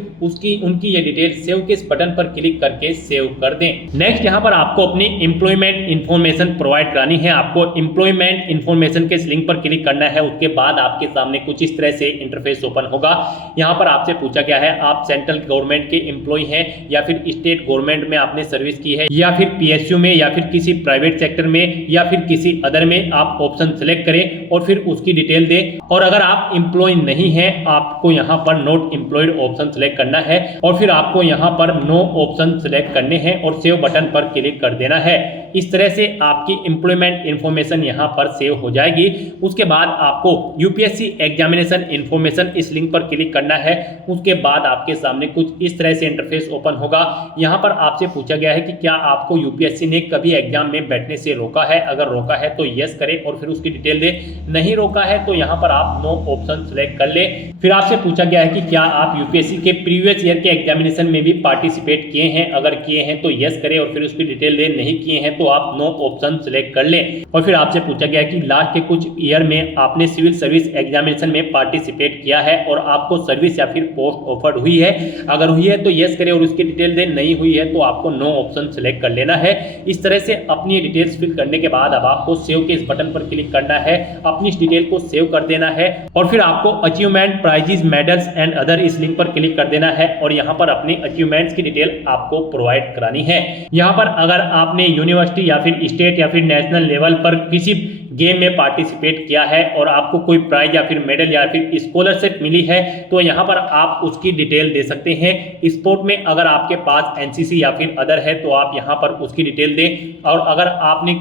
उनकी ये डिटेल सेव के इस बटन पर क्लिक करके सेव कर दें। नेक्स्ट यहाँ पर आपको अपनी एम्प्लॉयमेंट इंफॉर्मेशन प्रोवाइड करानी है। आपको एम्प्लॉयमेंट इंफॉर्मेशन के इस लिंक पर क्लिक करना है। उसके बाद आपके सामने कुछ इस तरह से इंटरफेस ओपन होगा। यहाँ पर आपसे पूछा गया है आप सेंट्रल गवर्नमेंट के एम्प्लॉय हैं या फिर स्टेट गवर्नमेंट में आपने सर्विस की है या फिर पीएसयू में या फिर किसी प्राइवेट सेक्टर में या फिर किसी अदर में। आप ऑप्शन सेलेक्ट करें और फिर उसकी डिटेल दें। और अगर आप एम्प्लॉय नहीं है आपको यहाँ पर नॉट एम्प्लॉयड ऑप्शन सेलेक्ट करना है और फिर आपको यहाँ पर नो ऑप्शन सेलेक्ट करने हैं और सेव बटन पर क्लिक कर देना है। इस तरह से आपकी एम्प्लॉयमेंट इंफॉर्मेशन यहाँ पर सेव हो जाएगी। उसके बाद आपको यूपीएससी एग्जामिनेशन इंफॉर्मेशन इस लिंक पर क्लिक करना है। उसके बाद आपके सामने कुछ इस तरह से इंटरफेस ओपन होगा। यहाँ पर आपसे पूछा गया है कि क्या आपको यूपीएससी ने कभी एग्जाम में बैठने से रोका है। अगर रोका है तो यस करें और फिर उसकी डिटेल दे। नहीं रोका है तो यहाँ पर आप नो ऑप्शन सेलेक्ट कर ले। फिर आपसे पूछा गया है कि क्या आप यूपीएससी के प्रीवियस ईयर के एग्जामिनेशन में भी पार्टिसिपेट किए हैं। अगर किए हैं तो यस करें और फिर उसकी डिटेल दे। नहीं किए हैं तो आप नो ऑप्शन सेलेक्ट कर लें। और फिर आपसे पूछा गया है कि लास्ट के कुछ ईयर में आपने सिविल सर्विस एग्जामिनेशन में पार्टिसिपेट किया है और आपको सर्विस या फिर पोस्ट ऑफर्ड हुई है। अगर हुई है तो यस करें और उसकी डिटेल दें। नहीं हुई है तो आपको नो ऑप्शन सेलेक्ट कर लेना है। इस तरह से अपनी डिटेल्स फिल करने के बाद अब आपको सेव के इस बटन पर क्लिक करना है, अपनी डिटेल को सेव कर देना है और फिर आपको achievement, prizes, medals and other इस लिंक पर क्लिक कर देना है और यहाँ पर अपनी अचीवमेंट्स की डिटेल आपको प्रोवाइड करानी है। यहाँ पर अगर आपने यूनिवर्सिटी या फिर स्टेट या फिर नेशनल लेवल पर किसी गेम में पार्टिसिपेट किया है और आपको कोई प्राइज या फिर मेडल या फिर स्कॉलरशिप मिली है तो यहाँ पर आप उसकी डिटेल दे सकते हैं। स्पोर्ट में अगर आपके पास एनसीसी या फिर अदर है तो आप यहाँ पर उसकी डिटेल दें। और अगर आपने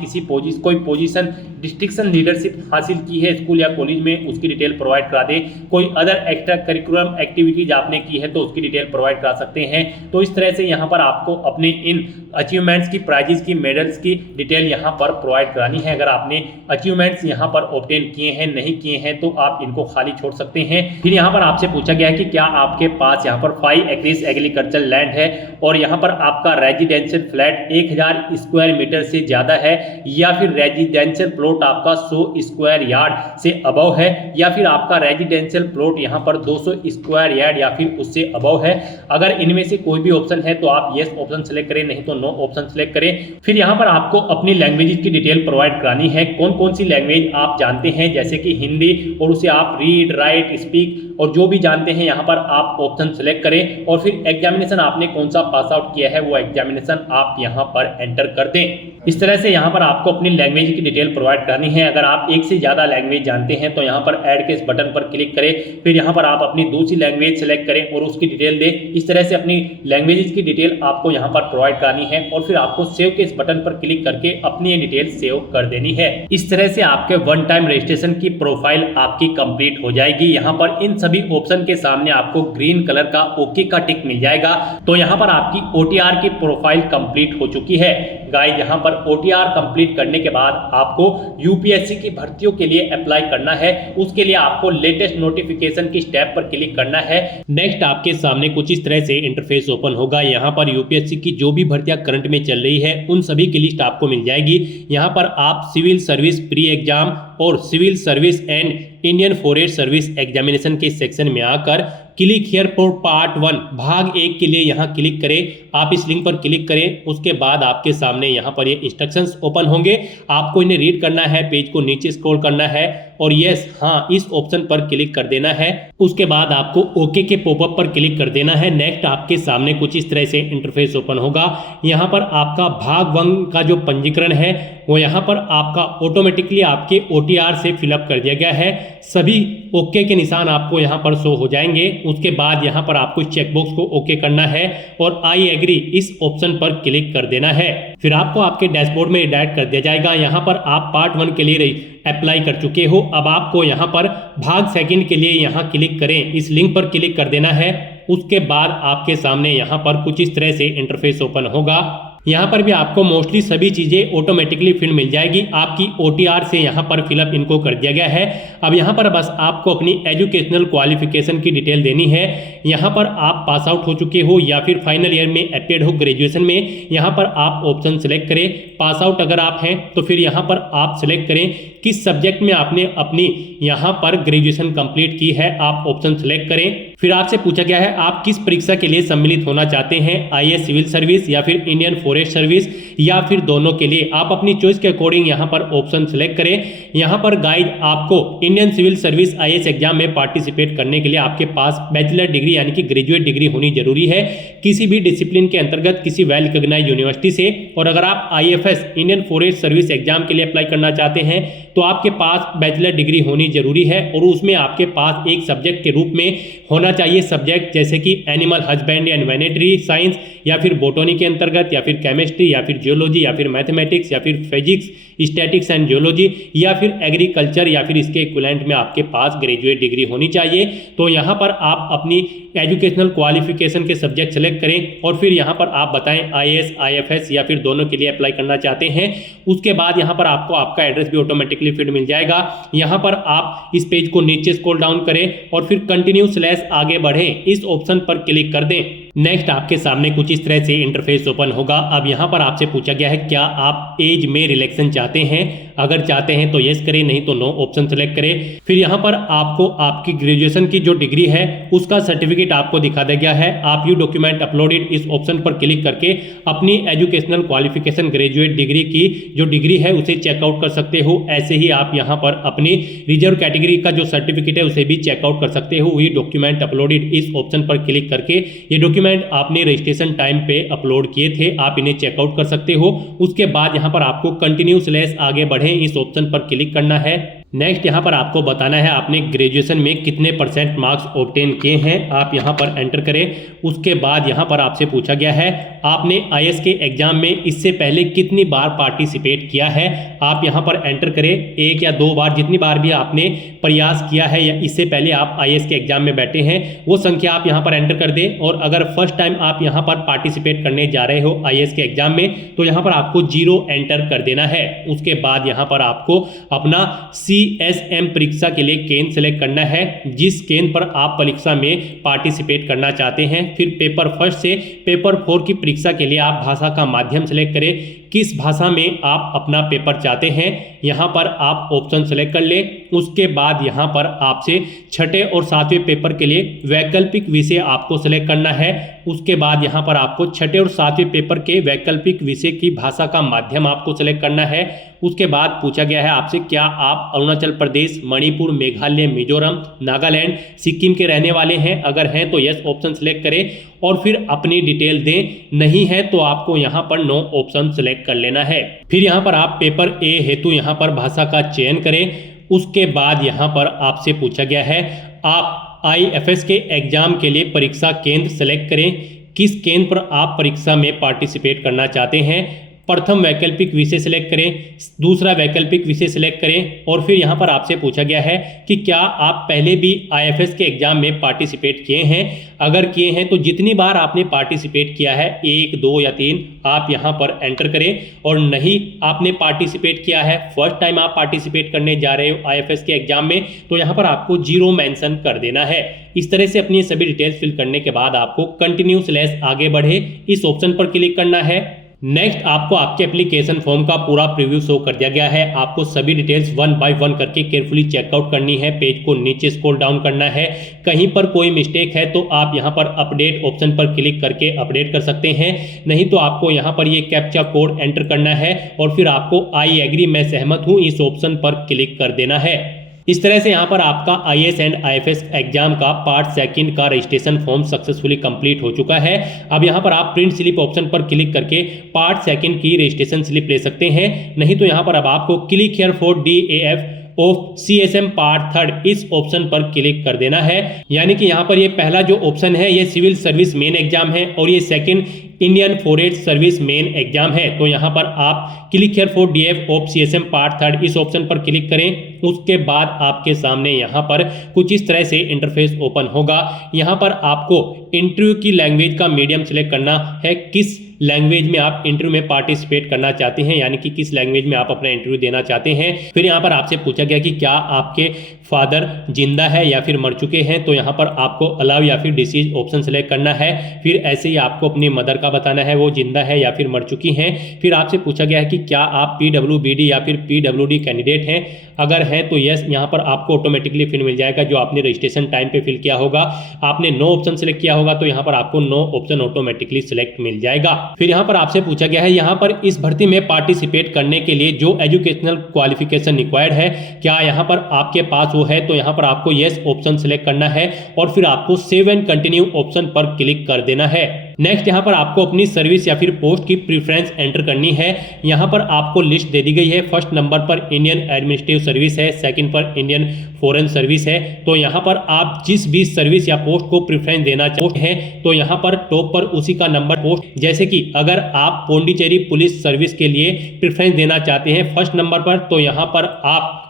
कोई पोजीशन डिस्ट्रिक्शन लीडरशिप हासिल की है स्कूल या कॉलेज में उसकी डिटेल प्रोवाइड करा दें। कोई अदर एक्स्ट्रा करिकुलम एक्टिविटीज आपने की है तो उसकी डिटेल प्रोवाइड करा सकते हैं। तो इस तरह से यहाँ पर आपको अपने इन अचीवमेंट्स की, प्राइजेस की, मेडल्स की डिटेल यहाँ पर प्रोवाइड करानी है। अगर आपने अचीवमेंट्स यहाँ पर ऑब्टेन किए हैं, नहीं किए हैं तो आप इनको खाली छोड़ सकते हैं। फिर यहाँ पर आपसे पूछा गया है कि क्या आपके पास यहाँ पर 5 एकड़ एग्रीकल्चर लैंड है और यहाँ पर आपका रेजिडेंशियल फ्लैट 1000 स्क्वायर मीटर से ज्यादा है या फिर रेजिडेंशियल प्लॉट आपका 100 स्क्वायर यार्ड से अबव है या फिर आपका रेजिडेंशियल प्लॉट यहाँ पर 200 स्क्वायर यार्ड या फिर उससे अबव है। अगर इनमें से कोई भी ऑप्शन है तो आप यस ऑप्शन सेलेक्ट करें, नहीं तो नो ऑप्शन सेलेक्ट करें। फिर यहाँ पर आपको अपनी लैंग्वेज की डिटेल प्रोवाइड करानी है। कौन कौन सी लैंग्वेज आप जानते हैं, जैसे कि हिंदी, और उसे आप रीड, राइट, स्पीक और जो भी जानते हैं यहाँ पर आप ऑप्शन सेलेक्ट करें और फिर एग्जामिनेशन आपने कौन सा पास आउट किया है वो एग्जामिनेशन आप यहाँ पर एंटर कर दें। इस तरह से यहाँ पर आपको अपनी लैंग्वेज की डिटेल प्रोवाइड करानी है। अगर आप एक से ज्यादा लैंग्वेज जानते हैं तो यहाँ पर ऐड के इस बटन पर क्लिक करें। फिर यहाँ पर आप अपनी दूसरी लैंग्वेज सेलेक्ट करें और उसकी डिटेल दें। इस तरह से अपनी लैंग्वेज की डिटेल आपको यहाँ पर प्रोवाइड करानी है और फिर आपको सेव के इस बटन पर क्लिक करके अपनी ये डिटेल सेव कर देनी है। इस तरह से आपके वन टाइम रजिस्ट्रेशन की प्रोफाइल आपकी कंप्लीट हो जाएगी। यहाँ पर इन सभी ऑप्शन के सामने आपको ग्रीन कलर का ओके का टिक मिल जाएगा। तो यहाँ पर आपकी ओटीआर की प्रोफाइल कंप्लीट हो चुकी है। गाइस, यहाँ पर ओटीआर कंप्लीट करने के बाद आपको यूपीएससी की भर्तियों के लिए अप्लाई करना है। उसके लिए आपको लेटेस्ट नोटिफिकेशन की स्टेप पर क्लिक करना है। नेक्स्ट आपके सामने कुछ इस तरह से इंटरफेस ओपन होगा। यहाँ पर यूपीएससी की जो भी भर्तियां करंट में चल रही है उन सभी की लिस्ट आपको मिल जाएगी। यहाँ पर आप सिविल सर्विस प्री एग्जाम और civil service and Indian forest service examination के सेक्शन में आकर क्लिक हियर फॉर पार्ट 1 भाग 1 के लिए यहाँ क्लिक करें। आप इस लिंक पर क्लिक करें। उसके बाद आपके सामने यहाँ पर ये इंस्ट्रक्शंस ओपन होंगे। आपको इन्हें रीड करना है, पेज को नीचे स्क्रॉल करना है और यस हाँ इस ऑप्शन पर क्लिक कर देना है। उसके बाद आपको ओके के पॉपअप पर क्लिक कर देना है। नेक्स्ट आपके सामने कुछ इस तरह से इंटरफेस ओपन होगा। यहाँ पर आपका भाग 1 का जो पंजीकरण है वो यहाँ पर आपका ऑटोमेटिकली आपके ओटीआर से फिलअप कर दिया गया है। सभी ओके के निशान आपको यहाँ पर शो हो जाएंगे। उसके बाद यहाँ पर आपको इस चेकबॉक्स को ओके करना है और आई एग्री इस ऑप्शन पर क्लिक कर देना है। फिर आपको आपके डैशबोर्ड में रिडायरेक्ट कर दिया जाएगा। यहाँ पर आप पार्ट 1 के लिए अप्लाई कर चुके हो। अब आपको यहाँ पर भाग सेकंड के लिए यहाँ क्लिक करें, इस लिंक पर क्लिक कर देना है। उसके बाद आपके सामने यहाँ पर कुछ इस तरह से इंटरफेस ओपन होगा। यहाँ पर भी आपको मोस्टली सभी चीज़ें ऑटोमेटिकली फिल मिल जाएगी। आपकी OTR से यहाँ पर फिलअप इनको कर दिया गया है। अब यहाँ पर बस आपको अपनी एजुकेशनल क्वालिफिकेशन की डिटेल देनी है। यहाँ पर आप पास आउट हो चुके हो या फिर फाइनल ईयर में अपियर्ड हो ग्रेजुएशन में, यहाँ पर आप ऑप्शन सेलेक्ट करें। पास आउट अगर आप हैं तो फिर यहाँ पर आप सेलेक्ट करें किस सब्जेक्ट में आपने अपनी यहाँ पर ग्रेजुएशन कंप्लीट की है, आप ऑप्शन सेलेक्ट करें। फिर आपसे पूछा गया है आप किस परीक्षा के लिए सम्मिलित होना चाहते हैं, IAS सिविल सर्विस या फिर इंडियन फॉरेस्ट सर्विस या फिर दोनों के लिए। आप अपनी चॉइस के अकॉर्डिंग यहाँ पर ऑप्शन सेलेक्ट करें। यहाँ पर गाइड आपको Indian civil service IAS exam में पार्टिसिपेट करने के लिए आपके पास बैचलर डिग्री यानी कि ग्रेजुएट डिग्री होनी जरूरी है किसी भी डिसिप्लिन के अंतर्गत किसी वेल रिकॉग्नाइज्ड यूनिवर्सिटी से। और अगर आप IFS Indian forest service exam के लिए अप्लाई करना चाहते हैं तो आपके पास बैचलर डिग्री होनी जरूरी है और उसमें आपके पास एक सब्जेक्ट के रूप में होना चाहिए सब्जेक्ट जैसे कि animal husbandry and veterinary science या फिर बोटनी के अंतर्गत या फिर केमिस्ट्री या फिर जियोलॉजी या फिर मैथमेटिक्स या फिर फिजिक्स, स्टैटिक्स एंड जियोलॉजी या फिर एग्रीकल्चर या फिर इसके इक्विवेलेंट में आपके पास ग्रेजुएट डिग्री होनी चाहिए। तो यहाँ पर आप अपनी एजुकेशनल क्वालिफिकेशन के सब्जेक्ट सेलेक्ट करें और फिर यहाँ पर आप बताएं IAS IFS या फिर दोनों के लिए अप्लाई करना चाहते हैं। उसके बाद यहाँ पर आपको आपका एड्रेस भी ऑटोमेटिकली फिट मिल जाएगा। यहाँ पर आप इस पेज को नीचे स्क्रॉल डाउन करें और फिर कंटिन्यू / आगे बढ़ें, इस ऑप्शन पर क्लिक कर दें। नेक्स्ट आपके सामने कुछ इस तरह से इंटरफेस ओपन होगा। अब यहाँ पर आपसे पूछा गया है क्या आप एज में रिलैक्सेशन चाहते हैं, अगर चाहते हैं तो यस करें, नहीं तो नो ऑप्शन सेलेक्ट करें। फिर यहाँ पर आपको आपकी ग्रेजुएशन की जो डिग्री है उसका सर्टिफिकेट आपको दिखा दिया गया है। आप यू डॉक्यूमेंट अपलोडेड इस ऑप्शन पर क्लिक करके अपनी एजुकेशनल क्वालिफिकेशन ग्रेजुएट डिग्री की जो डिग्री है उसे चेकआउट कर सकते हो। ऐसे ही आप यहाँ पर अपनी रिजर्व कैटेगरी का जो सर्टिफिकेट है उसे भी चेकआउट कर सकते हो। ये डॉक्यूमेंट अपलोडेड इस ऑप्शन पर क्लिक करके ये डॉक्यूमेंट आपने रजिस्ट्रेशन टाइम पे अपलोड किए थे, आप इन्हें चेकआउट कर सकते हो। उसके बाद यहाँ पर आपको कंटिन्यू / आगे बढ़ें, इस ऑप्शन पर क्लिक करना है। नेक्स्ट यहाँ पर आपको बताना है आपने ग्रेजुएशन में कितने % मार्क्स ऑब्टेन किए हैं, आप यहाँ पर एंटर करें। उसके बाद यहाँ पर आपसे पूछा गया है आपने IAS के एग्जाम में इससे पहले कितनी बार पार्टिसिपेट किया है, आप यहाँ पर एंटर करें। 1 या 2 बार, जितनी बार भी आपने प्रयास किया है या इससे पहले आप IAS के एग्जाम में बैठे हैं वो संख्या आप यहाँ पर एंटर कर दें। और अगर फर्स्ट टाइम आप यहाँ पर पार्टिसिपेट करने जा रहे हो IAS के एग्जाम में तो यहाँ पर आपको 0 एंटर कर देना है। उसके बाद यहाँ पर आपको अपना CSM परीक्षा के लिए केंद्र सेलेक्ट करना है, जिस केंद्र पर आप परीक्षा में पार्टिसिपेट करना चाहते हैं। फिर पेपर 1 से पेपर 4 की परीक्षा के लिए आप भाषा का माध्यम सेलेक्ट करें, किस भाषा में आप अपना पेपर चाहते हैं यहाँ पर आप ऑप्शन सेलेक्ट कर लें। उसके बाद यहाँ पर आपसे 6ठे और 7वें पेपर के लिए वैकल्पिक विषय आपको सेलेक्ट करना है। उसके बाद यहाँ पर आपको 6ठे और 7वें पेपर के वैकल्पिक विषय की भाषा का माध्यम आपको सेलेक्ट करना है। उसके बाद पूछा गया है आपसे क्या आप अरुणाचल प्रदेश, मणिपुर, मेघालय, मिजोरम, नागालैंड, सिक्किम के रहने वाले हैं, अगर हैं तो यस ऑप्शन सेलेक्ट करें और फिर अपनी डिटेल दें, नहीं है तो आपको यहाँ पर नो ऑप्शन सेलेक्ट कर लेना है। फिर यहाँ पर आप पेपर A हेतु यहाँ पर भाषा का चयन करें। उसके बाद यहाँ पर आपसे पूछा गया है आप IFS के एग्जाम के लिए परीक्षा केंद्र सेलेक्ट करें, किस केंद्र पर आप परीक्षा में पार्टिसिपेट करना चाहते हैं। प्रथम वैकल्पिक विषय सिलेक्ट करें, दूसरा वैकल्पिक विषय सिलेक्ट करें और फिर यहाँ पर आपसे पूछा गया है कि क्या आप पहले भी IFS के एग्जाम में पार्टिसिपेट किए हैं, अगर किए हैं तो जितनी बार आपने पार्टिसिपेट किया है 1, 2 या 3 आप यहाँ पर एंटर करें। और नहीं आपने पार्टिसिपेट किया है, फर्स्ट टाइम आप पार्टिसिपेट करने जा रहे हो IFS के एग्जाम में, तो यहाँ पर आपको 0 मेंशन कर देना है। इस तरह से अपनी सभी डिटेल्स फिल करने के बाद आपको कंटिन्यू / आगे बढ़े इस ऑप्शन पर क्लिक करना है। नेक्स्ट आपको आपके एप्लीकेशन फॉर्म का पूरा प्रीव्यू शो कर दिया गया है। आपको सभी डिटेल्स 1 बाय 1 करके केयरफुली चेकआउट करनी है, पेज को नीचे स्क्रॉल डाउन करना है। कहीं पर कोई मिस्टेक है तो आप यहां पर अपडेट ऑप्शन पर क्लिक करके अपडेट कर सकते हैं, नहीं तो आपको यहां पर ये कैप्चा कोड एंटर करना है और फिर आपको आई एग्री मैं सहमत हूं इस ऑप्शन पर क्लिक कर देना है। इस तरह से यहाँ पर आपका IAS एंड IFS एग्जाम का पार्ट 2 का रजिस्ट्रेशन फॉर्म सक्सेसफुली कंप्लीट हो चुका है। अब यहाँ पर आप प्रिंट स्लिप ऑप्शन पर क्लिक करके पार्ट 2 की रजिस्ट्रेशन स्लिप ले सकते हैं, नहीं तो यहाँ पर अब आपको click here for DAF of CSM part 3 इस ऑप्शन पर क्लिक कर देना है। यानी कि यहाँ पर ये पहला जो ऑप्शन है ये सिविल सर्विस मेन एग्जाम है और ये second Indian forest service main exam है। तो यहाँ पर आप click here for DF of CSM part 3 इस ऑप्शन पर क्लिक करें। उसके बाद आपके सामने यहाँ पर कुछ इस तरह से इंटरफेस ओपन होगा। यहाँ पर आपको इंटरव्यू की लैंग्वेज का मीडियम सिलेक्ट करना है, किस लैंग्वेज में आप इंटरव्यू में पार्टिसिपेट करना चाहते हैं, यानी कि किस लैंग्वेज में आप अपना इंटरव्यू देना चाहते हैं। फिर यहाँ पर आपसे पूछा गया कि क्या आपके फादर जिंदा है या फिर मर चुके हैं, तो यहाँ पर आपको अलाउ या फिर डिसीज ऑप्शन सेलेक्ट करना है। फिर ऐसे ही आपको अपनी मदर का बताना है वो जिंदा है या फिर मर चुकी हैं। फिर आपसे पूछा गया है कि क्या आप PWBD या फिर PWD कैंडिडेट हैं, अगर हैं तो यस, यहाँ पर आपको ऑटोमेटिकली फिर मिल जाएगा जो आपने रजिस्ट्रेशन टाइम पे फिल किया होगा। आपने नो ऑप्शन सेलेक्ट किया होगा तो यहाँ पर आपको नो ऑप्शन ऑटोमेटिकली सिलेक्ट मिल जाएगा। फिर यहाँ पर आपसे पूछा गया है यहाँ पर इस भर्ती में पार्टिसिपेट करने के लिए जो एजुकेशनल क्वालिफिकेशन रिक्वायर्ड है क्या यहाँ पर आपके पास वो है, तो यहाँ पर आपको यस ऑप्शन सेलेक्ट करना है और फिर आपको सेव एंड कंटिन्यू ऑप्शन पर क्लिक कर देना है। नेक्स्ट यहाँ पर आपको अपनी सर्विस या फिर पोस्ट की प्रेफरेंस एंटर करनी है। यहाँ पर आपको लिस्ट दे दी गई है। फर्स्ट नंबर पर इंडियन एडमिनिस्ट्रेटिव सर्विस है, सेकंड पर इंडियन फॉरेन सर्विस है। तो यहाँ पर आप जिस भी सर्विस या पोस्ट को प्रेफरेंस देना चाहते हैं तो यहाँ पर टॉप पर उसी का नंबर पोस्ट, जैसे कि अगर आप पौंडीचेरी पुलिस सर्विस के लिए प्रेफरेंस देना चाहते हैं फर्स्ट नंबर पर, तो यहाँ पर आप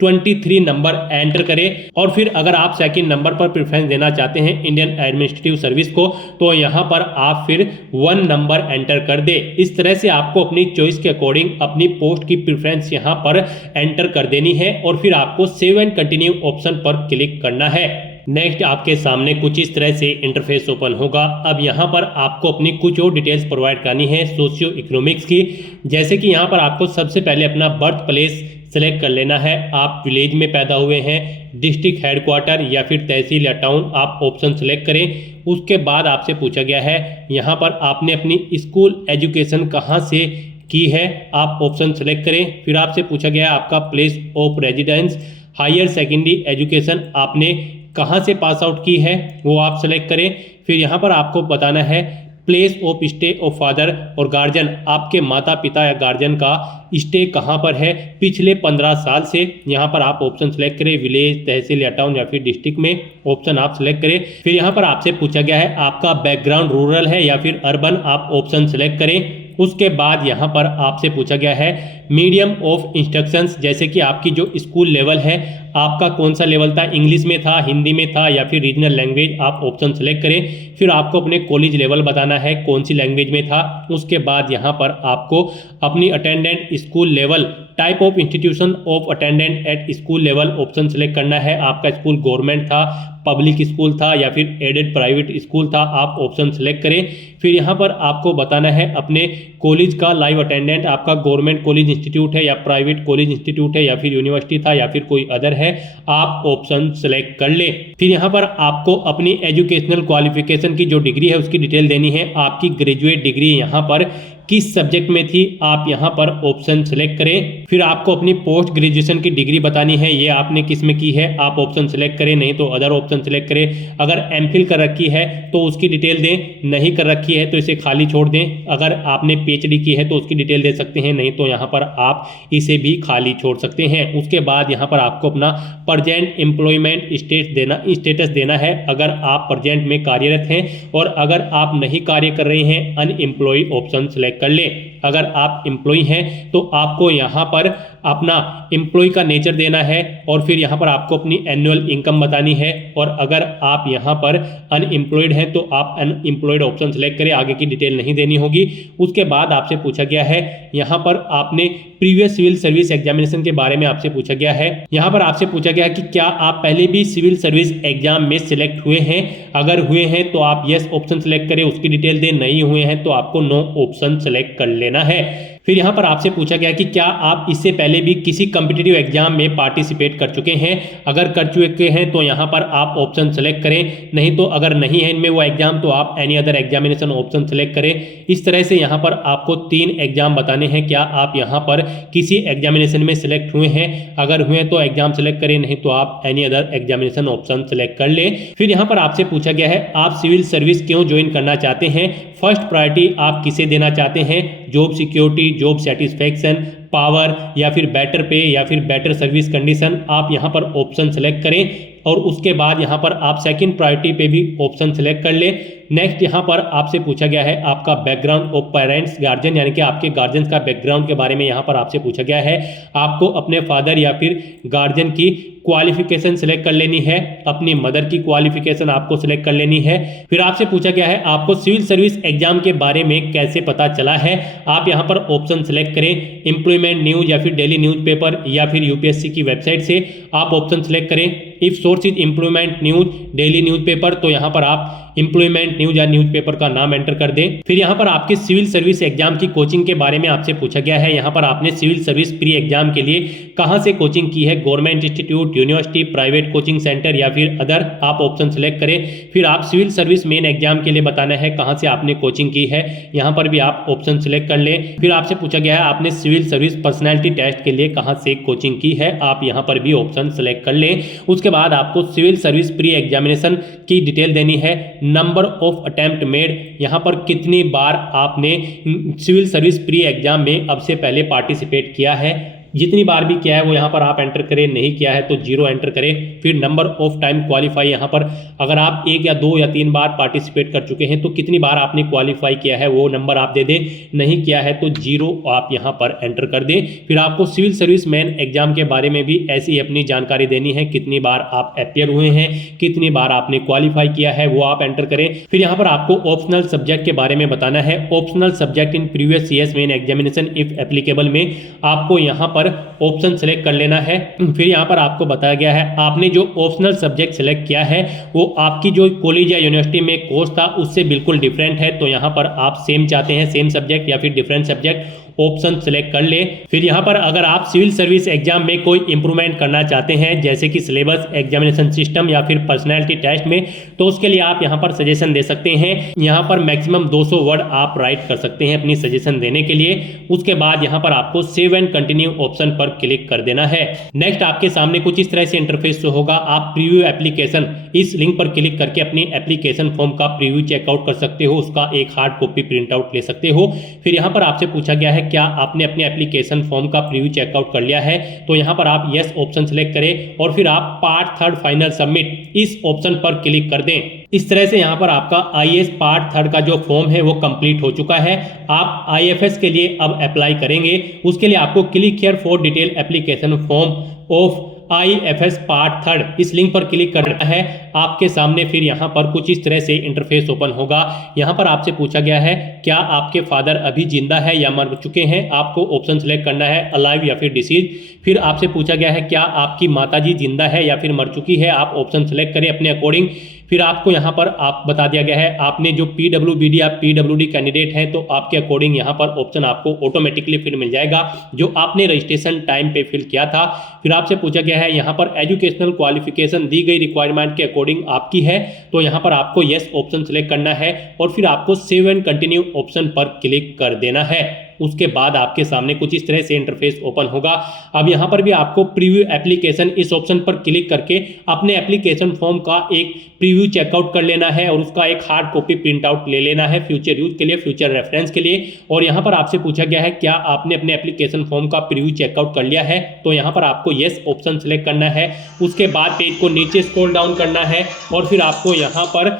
23 नंबर एंटर करें। और फिर अगर आप सेकंड नंबर पर प्रेफरेंस देना चाहते हैं इंडियन एडमिनिस्ट्रेटिव सर्विस को, तो यहाँ पर आप फिर 1 नंबर एंटर कर दे। इस तरह से आपको अपनी चॉइस के अकॉर्डिंग अपनी पोस्ट की प्रेफरेंस यहाँ पर एंटर कर देनी है और फिर आपको सेव एंड कंटिन्यू ऑप्शन पर क्लिक करना है। नेक्स्ट आपके सामने कुछ इस तरह से इंटरफेस ओपन होगा। अब यहाँ पर आपको अपनी कुछ और डिटेल्स प्रोवाइड करनी है सोशियो इकोनॉमिक्स की, जैसे कि यहाँ पर आपको सबसे पहले अपना बर्थ प्लेस सेलेक्ट कर लेना है। आप विलेज में पैदा हुए हैं, डिस्ट्रिक्ट हेडक्वार्टर या फिर तहसील या टाउन, आप ऑप्शन सेलेक्ट करें। उसके बाद आपसे पूछा गया है यहाँ पर आपने अपनी स्कूल एजुकेशन कहाँ से की है, आप ऑप्शन सेलेक्ट करें। फिर आपसे पूछा गया है आपका place of residence, higher secondary education आपने कहाँ से पास आउट की है वो आप सेलेक्ट करें। फिर यहाँ पर आपको बताना है place of stay of father और गार्जियन, आपके माता पिता या गार्जियन का स्टे कहाँ पर है पिछले 15 साल से, यहाँ पर आप ऑप्शन सेलेक्ट करें। विलेज, तहसील या टाउन या फिर डिस्ट्रिक्ट में ऑप्शन आप सेलेक्ट करें। फिर यहाँ पर आपसे पूछा गया है आपका बैकग्राउंड रूरल है या फिर अर्बन, आप ऑप्शन सेलेक्ट करें। उसके बाद यहाँ पर आपसे पूछा गया है मीडियम ऑफ इंस्ट्रक्शंस, जैसे कि आपकी जो स्कूल लेवल है आपका कौन सा लेवल था, इंग्लिश में था, हिंदी में था या फिर रीजनल लैंग्वेज, आप ऑप्शन सेलेक्ट करें। फिर आपको अपने कॉलेज लेवल बताना है कौन सी लैंग्वेज में था। उसके बाद यहाँ पर आपको अपनी attendant school level, type of institution of attendant at school level option select करना है। आपका स्कूल गवर्नमेंट था, पब्लिक स्कूल था या फिर एडेड प्राइवेट स्कूल था, आप ऑप्शन सेलेक्ट करें। फिर यहाँ पर आपको बताना है अपने कॉलेज का लाइव अटेंडेंट, आपका गवर्नमेंट कॉलेज इंस्टीट्यूट है या प्राइवेट कॉलेज इंस्टीट्यूट है या फिर यूनिवर्सिटी था या फिर कोई अदर है, आप ऑप्शन सेलेक्ट कर लें। फिर यहाँ पर आपको अपनी एजुकेशनल क्वालिफिकेशन की जो डिग्री है उसकी डिटेल देनी है। आपकी ग्रेजुएट डिग्री यहाँ पर किस सब्जेक्ट में थी, आप यहाँ पर ऑप्शन सेलेक्ट करें। फिर आपको अपनी पोस्ट ग्रेजुएशन की डिग्री बतानी है, ये आपने किस में की है, आप ऑप्शन सेलेक्ट करें, नहीं तो अदर ऑप्शन सेलेक्ट करें। अगर एमफिल कर रखी है तो उसकी डिटेल दें, नहीं कर रखी है तो इसे खाली छोड़ दें। अगर आपने PhD की है तो उसकी डिटेल दे सकते हैं, नहीं तो यहाँ पर आप इसे भी खाली छोड़ सकते हैं। उसके बाद यहाँ पर आपको अपना प्रेजेंट एम्प्लॉयमेंट स्टेटस देना है, अगर आप प्रेजेंट में कार्यरत हैं, और अगर आप नहीं कार्य कर रहे हैं अनएम्प्लॉय ऑप्शन सेलेक्ट कर लें। अगर आप एम्प्लॉय हैं तो आपको यहाँ पर अपना एम्प्लॉय का नेचर देना है और फिर यहाँ पर आपको अपनी एनुअल इनकम बतानी है। और अगर आप यहाँ पर अनएम्प्लॉयड हैं तो आप अनएम्प्लॉयड ऑप्शन सेलेक्ट करें, आगे की डिटेल नहीं देनी होगी। उसके बाद आपसे पूछा गया है यहाँ पर आपने प्रीवियस सिविल सर्विस एग्जामिनेशन के बारे में आपसे पूछा गया है। यहाँ पर आपसे पूछा गया है कि क्या आप पहले भी सिविल सर्विस एग्जाम में सिलेक्ट हुए हैं, अगर हुए हैं तो आप यस ऑप्शन सेलेक्ट करें, उसकी डिटेल दें, नहीं हुए हैं तो आपको नो ऑप्शन सेलेक्ट कर लेना है। फिर यहाँ पर आपसे पूछा गया कि क्या आप इससे पहले भी किसी कॉम्पिटिटिव एग्जाम में पार्टिसिपेट कर चुके हैं, अगर कर चुके हैं तो यहाँ पर आप ऑप्शन सेलेक्ट करें, नहीं तो अगर नहीं है इनमें वो एग्जाम तो आप any other examination option select करें। इस तरह से यहाँ पर आपको 3 एग्जाम बताने हैं, क्या आप यहाँ पर किसी एग्जामिनेशन में सिलेक्ट हुए हैं, अगर हुए हैं तो एग्जाम सेलेक्ट करें, नहीं तो आप any other examination option select कर लें। फिर यहाँ पर आपसे पूछा गया है आप सिविल सर्विस क्यों ज्वाइन करना चाहते हैं, फर्स्ट प्रायोरिटी आप किसे देना चाहते हैं, job security, job satisfaction, power या फिर बेटर पे या फिर बेटर सर्विस कंडीशन, आप यहाँ पर ऑप्शन सेलेक्ट करें और उसके बाद यहाँ पर आप सेकंड प्रायोरिटी पे भी ऑप्शन सेलेक्ट कर लें। नेक्स्ट यहाँ पर आपसे पूछा गया है आपका बैकग्राउंड ऑफ पेरेंट्स गार्जियन, यानी कि आपके गार्जियंस का बैकग्राउंड के बारे में यहाँ पर आपसे पूछा गया है। आपको अपने फादर या फिर गार्जियन की क्वालिफिकेशन सिलेक्ट कर लेनी है, अपनी मदर की क्वालिफिकेशन आपको सिलेक्ट कर लेनी है। फिर आपसे पूछा गया है आपको सिविल सर्विस एग्जाम के बारे में कैसे पता चला है। आप यहाँ पर ऑप्शन सिलेक्ट करें, एम्प्लॉयमेंट न्यूज या फिर डेली न्यूज़पेपर या फिर यूपीएससी की वेबसाइट से आप ऑप्शन सिलेक्ट करें। If source is employment news daily newspaper, तो यहाँ पर आप एम्प्लॉयमेंट न्यूज या न्यूज़पेपर का नाम एंटर कर दें। फिर यहाँ पर आपके सिविल सर्विस एग्जाम की कोचिंग के बारे में आपसे पूछा गया है। यहाँ पर आपने सिविल सर्विस प्री एग्जाम के लिए कहाँ से कोचिंग की है, government institute, university, private coaching centre या फिर अदर, आप ऑप्शन सेलेक्ट करें। फिर आप सिविल सर्विस मेन एग्जाम के लिए बताना है कहाँ से आपने कोचिंग की है, यहाँ पर भी आप ऑप्शन सेलेक्ट कर लें। फिर आपसे पूछा गया है आपने सिविल सर्विस पर्सनैलिटी टेस्ट के लिए कहाँ से कोचिंग की है, आप यहाँ पर भी ऑप्शन सेलेक्ट कर लें। उसके बाद आपको सिविल सर्विस प्री एग्जामिनेशन की डिटेल देनी है, नंबर ऑफ अटेम्प्ट मेड, यहाँ पर कितनी बार आपने सिविल सर्विस प्री एग्जाम में अब से पहले पार्टिसिपेट किया है। जितनी बार भी किया है वो यहाँ पर आप एंटर करें, नहीं किया है तो 0 एंटर करें। फिर नंबर ऑफ टाइम क्वालिफाई, यहाँ पर अगर आप 1 या 2 या 3 बार पार्टिसिपेट कर चुके हैं तो कितनी बार आपने क्वालिफाई किया है वो नंबर आप दे दें, नहीं किया है तो 0 आप यहाँ पर एंटर कर दें। फिर आपको सिविल सर्विस मेन एग्जाम के बारे में भी ऐसी ही अपनी जानकारी देनी है, कितनी बार आप अपियर हुए हैं, कितनी बार आपने क्वालिफाई किया है वो आप एंटर करें। फिर यहाँ पर आपको ऑप्शनल सब्जेक्ट के बारे में बताना है, optional subject in previous years main examination if applicable में आपको यहाँ पर ऑप्शन सेलेक्ट कर लेना है। फिर यहाँ पर आपको बताया गया है आपने जो ऑप्शनल सब्जेक्ट सेलेक्ट किया है वो आपकी जो कॉलेज या यूनिवर्सिटी में कोर्स था उससे बिल्कुल डिफरेंट है, तो यहाँ पर आप सेम चाहते हैं, सेम सब्जेक्ट या फिर डिफरेंट सब्जेक्ट, ऑप्शन सेलेक्ट कर ले। फिर यहाँ पर अगर आप सिविल सर्विस एग्जाम में कोई इंप्रूवमेंट करना चाहते हैं जैसे कि सिलेबस, एग्जामिनेशन सिस्टम या फिर पर्सनैलिटी टेस्ट में, तो उसके लिए आप यहाँ पर सजेशन दे सकते हैं। यहाँ पर मैक्सिमम 200 वर्ड आप राइट कर सकते हैं अपनी सजेशन देने के लिए। उसके बाद यहाँ पर आपको सेव एंड कंटिन्यू ऑप्शन पर क्लिक कर देना है। नेक्स्ट आपके सामने कुछ इस तरह से इंटरफेस होगा। आप प्रीव्यू एप्लीकेशन, इस लिंक पर क्लिक करके अपनी एप्लीकेशन फॉर्म का प्रीव्यू चेकआउट कर सकते हो, उसका एक हार्ड कॉपी प्रिंट आउट ले सकते हो। फिर यहाँ पर आपसे पूछा गया है क्या आपने अपने एप्लीकेशन फॉर्म का प्रीव्यू चेकआउट कर लिया है, तो यहाँ पर आप यस ऑप्शन सेलेक्ट करें और फिर आप पार्ट 3 फाइनल सबमिट इस ऑप्शन पर क्लिक कर दें। इस तरह से यहाँ पर आपका आईएएस पार्ट 3 का जो फॉर्म है वो कंप्लीट हो चुका है। आप आईएफएस के लिए अब अप्लाई करेंगे, उसके लिए आपको click here for detail application form of IFS part 3 इस लिंक पर क्लिक करना है। आपके सामने फिर यहाँ पर कुछ इस तरह से इंटरफेस ओपन होगा। यहाँ पर आपसे पूछा गया है क्या आपके फादर अभी जिंदा है या मर चुके हैं, आपको ऑप्शन सेलेक्ट करना है अलाइव या फिर डिसीज। फिर आपसे पूछा गया है क्या आपकी माताजी जिंदा है या फिर मर चुकी है, आप ऑप्शन सेलेक्ट करें अपने अकॉर्डिंग। फिर आपको यहाँ पर आप बता दिया गया है आपने जो PWBD या PWD कैंडिडेट हैं तो आपके अकॉर्डिंग यहाँ पर ऑप्शन आपको ऑटोमेटिकली फिल मिल जाएगा जो आपने रजिस्ट्रेशन टाइम पे फिल किया था। फिर आपसे पूछा गया है यहाँ पर एजुकेशनल क्वालिफिकेशन दी गई रिक्वायरमेंट के अकॉर्डिंग आपकी है, तो यहाँ पर आपको यस ऑप्शन सेलेक्ट करना है और फिर आपको सेव एंड कंटिन्यू ऑप्शन पर क्लिक कर देना है। उसके बाद आपके सामने कुछ इस तरह से इंटरफेस ओपन होगा। अब यहाँ पर भी आपको प्रीव्यू एप्लीकेशन इस ऑप्शन पर क्लिक करके अपने एप्लीकेशन फॉर्म का एक प्रीव्यू चेकआउट कर लेना है और उसका एक हार्ड कॉपी प्रिंट आउट ले लेना है फ्यूचर यूज के लिए, फ्यूचर रेफरेंस के लिए। और यहाँ पर आपसे पूछा गया है क्या आपने अपने एप्लीकेशन फॉर्म का प्रीव्यू चेकआउट कर लिया है, तो यहाँ पर आपको यस ऑप्शन सेलेक्ट करना है। उसके बाद पेज को नीचे स्क्रॉल डाउन करना है और फिर आपको यहाँ पर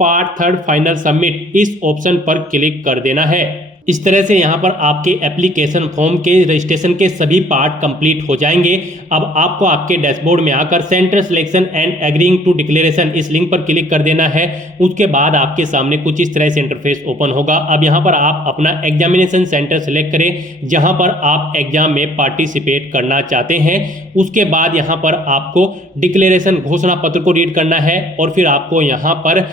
पार्ट 3 फाइनल सबमिट इस ऑप्शन पर क्लिक कर देना है। इस तरह से यहाँ पर आपके एप्लीकेशन फॉर्म के रजिस्ट्रेशन के सभी पार्ट कंप्लीट हो जाएंगे। अब आपको आपके डैशबोर्ड में आकर centre selection and agreeing to declaration इस लिंक पर क्लिक कर देना है। उसके बाद आपके सामने कुछ इस तरह से इंटरफेस ओपन होगा। अब यहाँ पर आप अपना एग्जामिनेशन सेंटर सेलेक्ट करें जहाँ पर आप एग्जाम में पार्टिसिपेट करना चाहते हैं। उसके बाद यहाँ पर आपको डिक्लेरेशन घोषणा पत्र को रीड करना है और फिर आपको यहाँ पर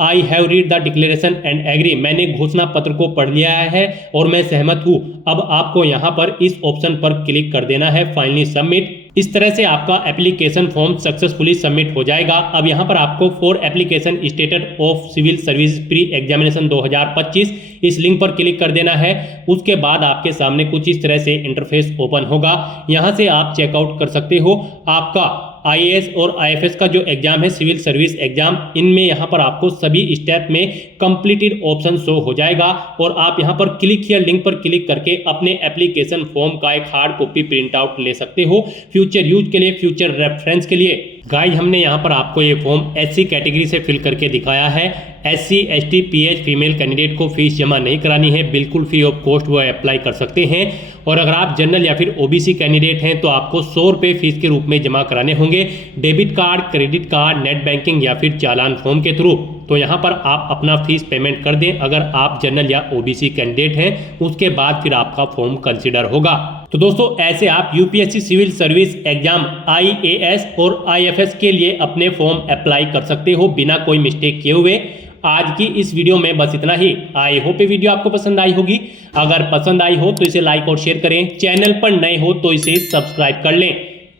I have read the declaration and agree, मैंने घोषणा पत्र को पढ़ लिया है और मैं सहमत हूँ। अब आपको यहाँ पर इस ऑप्शन पर क्लिक कर देना है फाइनली सबमिट। इस तरह से आपका एप्लीकेशन फॉर्म सक्सेसफुली सबमिट हो जाएगा। अब यहाँ पर आपको for application status of civil service pre examination 2025 इस लिंक पर क्लिक कर देना है। उसके बाद आपके सामने कुछ इस तरह से इंटरफेस ओपन होगा। यहाँ से आप चेकआउट कर सकते हो आपका आईएएस और आईएफएस का जो एग्जाम है सिविल सर्विस एग्जाम, इनमें यहाँ पर आपको सभी स्टेप में कंप्लीटेड ऑप्शन शो हो जाएगा और आप यहाँ पर क्लिक हियर लिंक पर क्लिक करके अपने एप्लीकेशन फॉर्म का एक हार्ड कॉपी प्रिंट आउट ले सकते हो फ्यूचर यूज के लिए, फ्यूचर रेफरेंस के लिए। गाइस हमने यहाँ पर आपको ये फॉर्म एससी कैटेगरी से फिल करके दिखाया है। SC ST pH female candidate को फीस जमा नहीं करानी है, बिल्कुल फ्री ऑफ कॉस्ट वो अप्लाई कर सकते हैं। और अगर आप जनरल या फिर ओबीसी कैंडिडेट हैं तो आपको 100 रुपये फीस के रूप में जमा कराने होंगे, debit card, credit card, net banking या फिर चालान फॉर्म के थ्रू। तो यहाँ पर आप अपना फीस पेमेंट कर दें अगर आप जनरल या ओबीसी कैंडिडेट हैं, उसके बाद फिर आपका फॉर्म कंसिडर होगा। तो दोस्तों ऐसे आप UPSC civil service exam IAS और आईएफएस के लिए अपने फॉर्म अप्लाई कर सकते हो बिना कोई मिस्टेक किए हुए। आज की इस वीडियो में बस इतना ही। आई होप ये वीडियो आपको पसंद आई होगी। अगर पसंद आई हो तो इसे लाइक और शेयर करें, चैनल पर नए हो तो इसे सब्सक्राइब कर लें।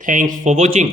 Thanks for watching.